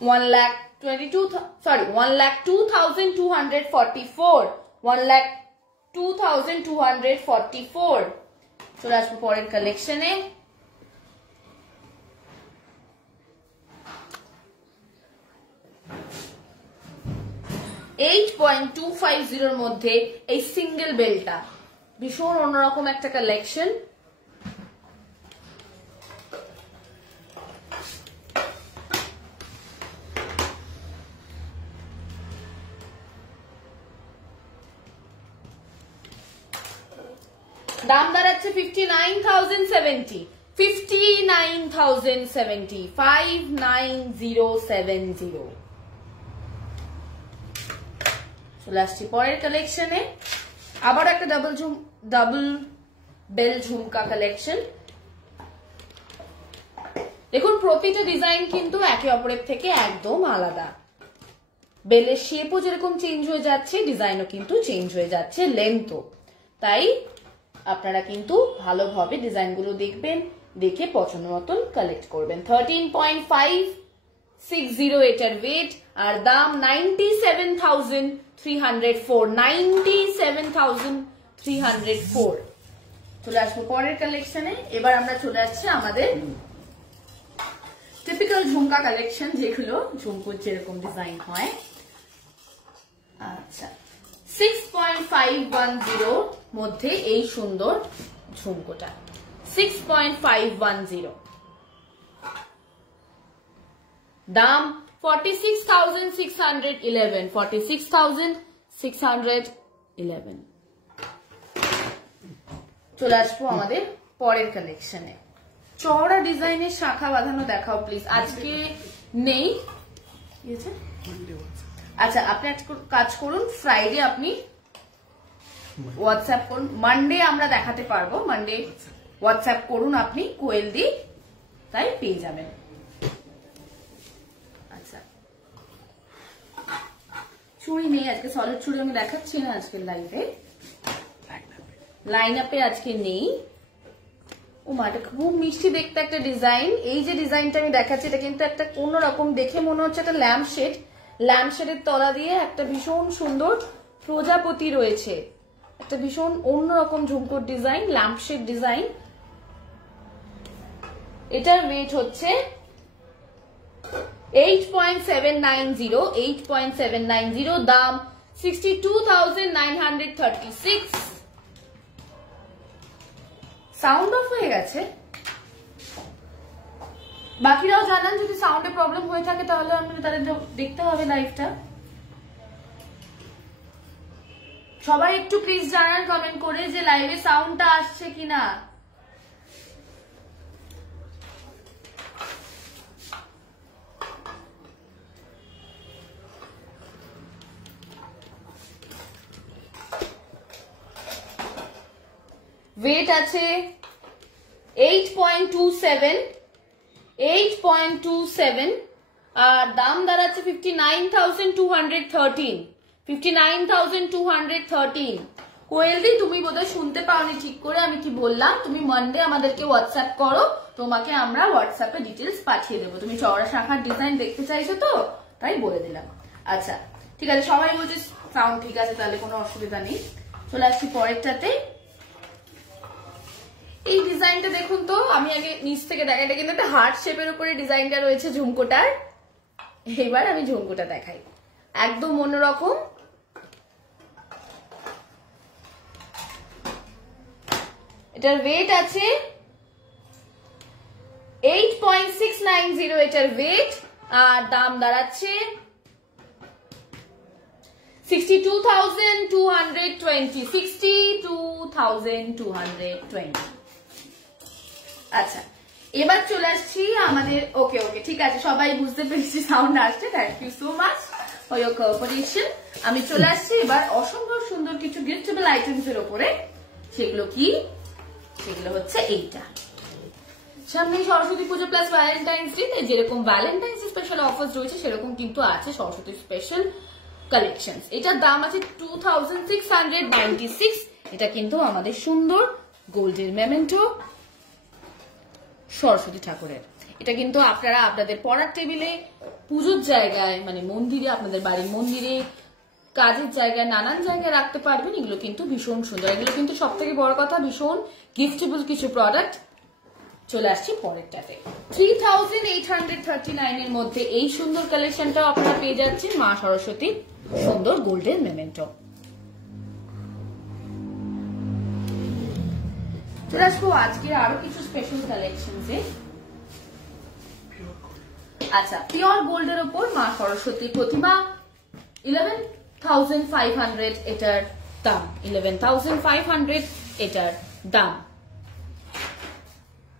1,02,244 চলে আসবো পরের কালেকশনে। $8.250 মধ্যে এই সিঙ্গেল বেলটা ভীষণ অন্যরকম একটা কালেকশন। দাম দাঁড়াচ্ছে 59,070 59,070 চলে আসছি পরের কালেকশনে। আবার একটা ডাবল বেল ঝুমকা কালেকশন। দেখুন প্রতিটা ডিজাইন কিন্তু একে অপরের থেকে একদম আলাদা। বেলের শেপও যেরকম চেঞ্জ হয়ে যাচ্ছে, ডিজাইনও কিন্তু চেঞ্জ হয়ে যাচ্ছে, লেন্থও। তাই আপনারা কিন্তু ভালোভাবে ডিজাইনগুলো দেখবেন, দেখে পছন্দ মতন কালেক্ট করবেন। 13.560 এটার ওয়েট আর দাম 97,304 চলে আসবো পরের কালেকশনে। এবার আমরা চলে আসছি আমাদের টিপিক্যাল ঝুমকা কালেকশন, যেগুলো ঝুমকুর যেরকম ডিজাইন হয়। আচ্ছা 6.510 মধ্যে এই সুন্দর ঝুমকোটা 6.510 দাম 46,611 46,611 চলে আসবো আমাদের পরের কালেকশনে। চওড়া ডিজাইনের শাখা বাঁধানো দেখাও প্লিজ। আজকে নেই। আচ্ছা আপনি কাজ করুন, ফ্রাইডে আপনি হোয়াটসঅ্যাপ করুন, মানডে আমরা দেখাতে পারবো। মানডে হোয়াটসঅ্যাপ করুন আপনি কোয়েল দি, তাই পেয়ে যাবেন। আচ্ছা চুড়ি নেই আজকে, সলিড চুড়ি আমি দেখাচ্ছি না আজকের লাইভে, লাইন আপে আজকে নেই। ও মা, এটা খুব মিষ্টি দেখতে একটা ডিজাইন। এই যে ডিজাইনটা আমি দেখাচ্ছি এটা কিন্তু একটা অন্যরকম, দেখে মনে হচ্ছে একটা ল্যাম্পশেড। ল্যাম্পশেডের তলা দিয়ে একটা ভীষণ সুন্দর প্রজাপতি রয়েছে, একটা ভীষণ অন্যরকম ঝুমকোর ডিজাইন, ল্যাম্পশেড ডিজাইন। এটার ওয়েট হচ্ছে 8.790, 8.790, দাম 62,936। সাউন্ড অফ হয়ে গেছে, বাকিরাও জানান যদি সাউন্ডে প্রবলেম হয়ে থাকে তাহলে আমাদের তাদের দেখতে হবে লাইভটা। সবাই একটু প্লিজ জানান কমেন্ট করে যে লাইভে সাউন্ডটা আসছে কিনা। ওয়েট আছে 8.27, 8.27, আর দাম দাঁড়াচ্ছে 59,213, 59,213। কোয়েলদি তুমি বোধহয় শুনতে পাওনি ঠিক করে আমি কি বললাম। তুমি মানডে আমাদেরকে হোয়াটসঅ্যাপ করো, তোমাকে আমরা হোয়াটসঅ্যাপে ডিটেলস পাঠিয়ে দেবো। তুমি চওড়া শাখার ডিজাইন দেখতে চাইছো তো, তাই বলে দিলাম। আচ্ছা ঠিক আছে, সবাই বলছে সাউন্ড ঠিক আছে, তাহলে কোনো অসুবিধা নেই। চলে আসছি পরেরটাতে। এই ডিজাইনটা দেখুন তো, আমি আগে নিচ থেকে দেখাই। এটা কিন্তু একটা হার্ট শেপের উপরে ডিজাইনটা রয়েছে ঝুমকোটার। এবার আমি ঝুমকোটা দেখাই, একদম অন্যরকম। এটার ওয়েট আছে 8.690, এটার ওয়েট, আর দাম দাঁড়াচ্ছে 62,220, 62,220। আচ্ছা এবার চলে আসছি আমাদের, ওকে ওকে ঠিক আছে, সবাই বুঝতে পেরেছি সাউন্ড আসছে। Thank you so much for your cooperation. আমি চলে আসছি এবার অসম্ভব সুন্দর কিছু গিফটেবল আইটেমস এর উপরে। সেগুলো কি? সেগুলো হচ্ছে এইটা। সামনে সরস্বতী পুজো প্লাস ভ্যালেন্টাইন্স ডে, যেরকম ভ্যালেন্টাইন্স স্পেশাল অফার রয়েছে সেরকম কিন্তু আছে সরস্বতী স্পেশাল কালেকশন। এটার দাম আছে 2,696। এটা কিন্তু আমাদের সুন্দর গোল্ডের মেমেন্টো সরস্বতী ঠাকুরের। এটা কিন্তু আপনারা আপনাদের পড়ার টেবিলে, পুজোর জায়গায়, মানে মন্দিরে, আপনাদের বাড়ির মন্দিরে, কাজের জায়গায়, নানান জায়গায় রাখতে পারবেন। এগুলো কিন্তু ভীষণ সুন্দর। এগুলো কিন্তু সব থেকে বড় কথা ভীষণ গিফটেবল কিছু প্রোডাক্ট। চলে আসছি পরেরটাতে। 3,839 এর মধ্যে এই সুন্দর কালেকশনটা আপনারা পেয়ে যাচ্ছেন মা সরস্বতী সুন্দর গোল্ডেন মেমেন্টো। চলে আসবো আজকে আরো কিছু স্পেশাল কালেকশনসে। আচ্ছা, পিওর গোল্ডের উপর মা সরস্বতী প্রতিমা 11,500 এটার দাম, 11,500 এটার দাম।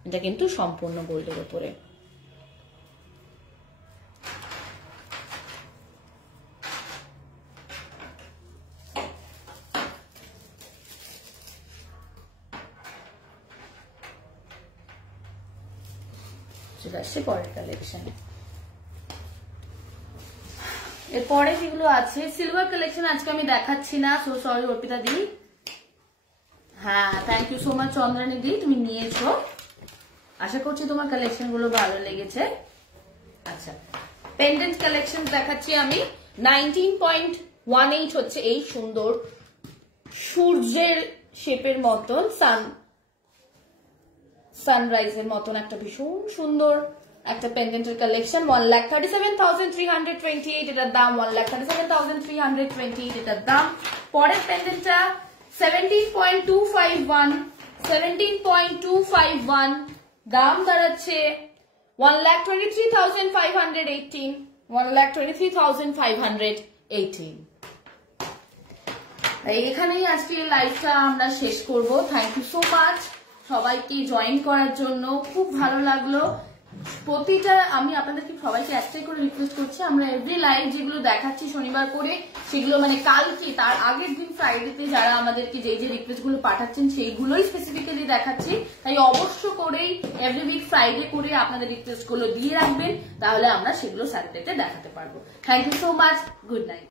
এটা কিন্তু সম্পূর্ণ গোল্ডের উপরে। চলে আসছে পরের কালেকশন। এরপরে যেগুলো আছে সিলভার কালেকশন আজকে আমি দেখাচ্ছি না, সো সরি অর্পিতা দি। হ্যাঁ thank you so much Chandrani di, তুমি নিয়েছো। আশা করছি তোমার কালেকশন গুলো ভালো লেগেছে। আচ্ছা পেন্ডেন্ট কালেকশন দেখাচ্ছি আমি। 19.18 হচ্ছে এই সুন্দর সূর্যের শেপের মতন, সানরাইজের মতন একটা ভীষণ সুন্দর একটা পেন্ডেন্টের কালেকশন। 1,37,328 এটার দাম, 1,37,328 এটার দাম। পরের পেন্ডেন্টটা 17.251, 17.251, দাম দাঁড়াচ্ছে 1,23,518, 1,23,518। এখানেই আজকে লাইভটা আমরা শেষ করব। থ্যাংক ইউ সো মাচ সবাইকে জয়েন করার জন্য, খুব ভালো লাগলো। প্রতিটা আমি আপনাদেরকে সবাইকে একটাই করে রিকোয়েস্ট করছি, আমরা এভরি লাইভ যেগুলো দেখাচ্ছি শনিবার করে, সেগুলো মানে কালকে তার আগের দিন ফ্রাইডেতে যারা আমাদেরকে যে যে রিকোয়েস্ট গুলো পাঠাচ্ছেন সেইগুলোই স্পেসিফিক্যালি দেখাচ্ছি। তাই অবশ্য করেই এভরি উইক ফ্রাইডে করে আপনাদের রিকোয়েস্ট গুলো দিয়ে রাখবেন, তাহলে আমরা সেগুলো স্যাটারডেতে দেখাতে পারবো। Thank you so much, good night.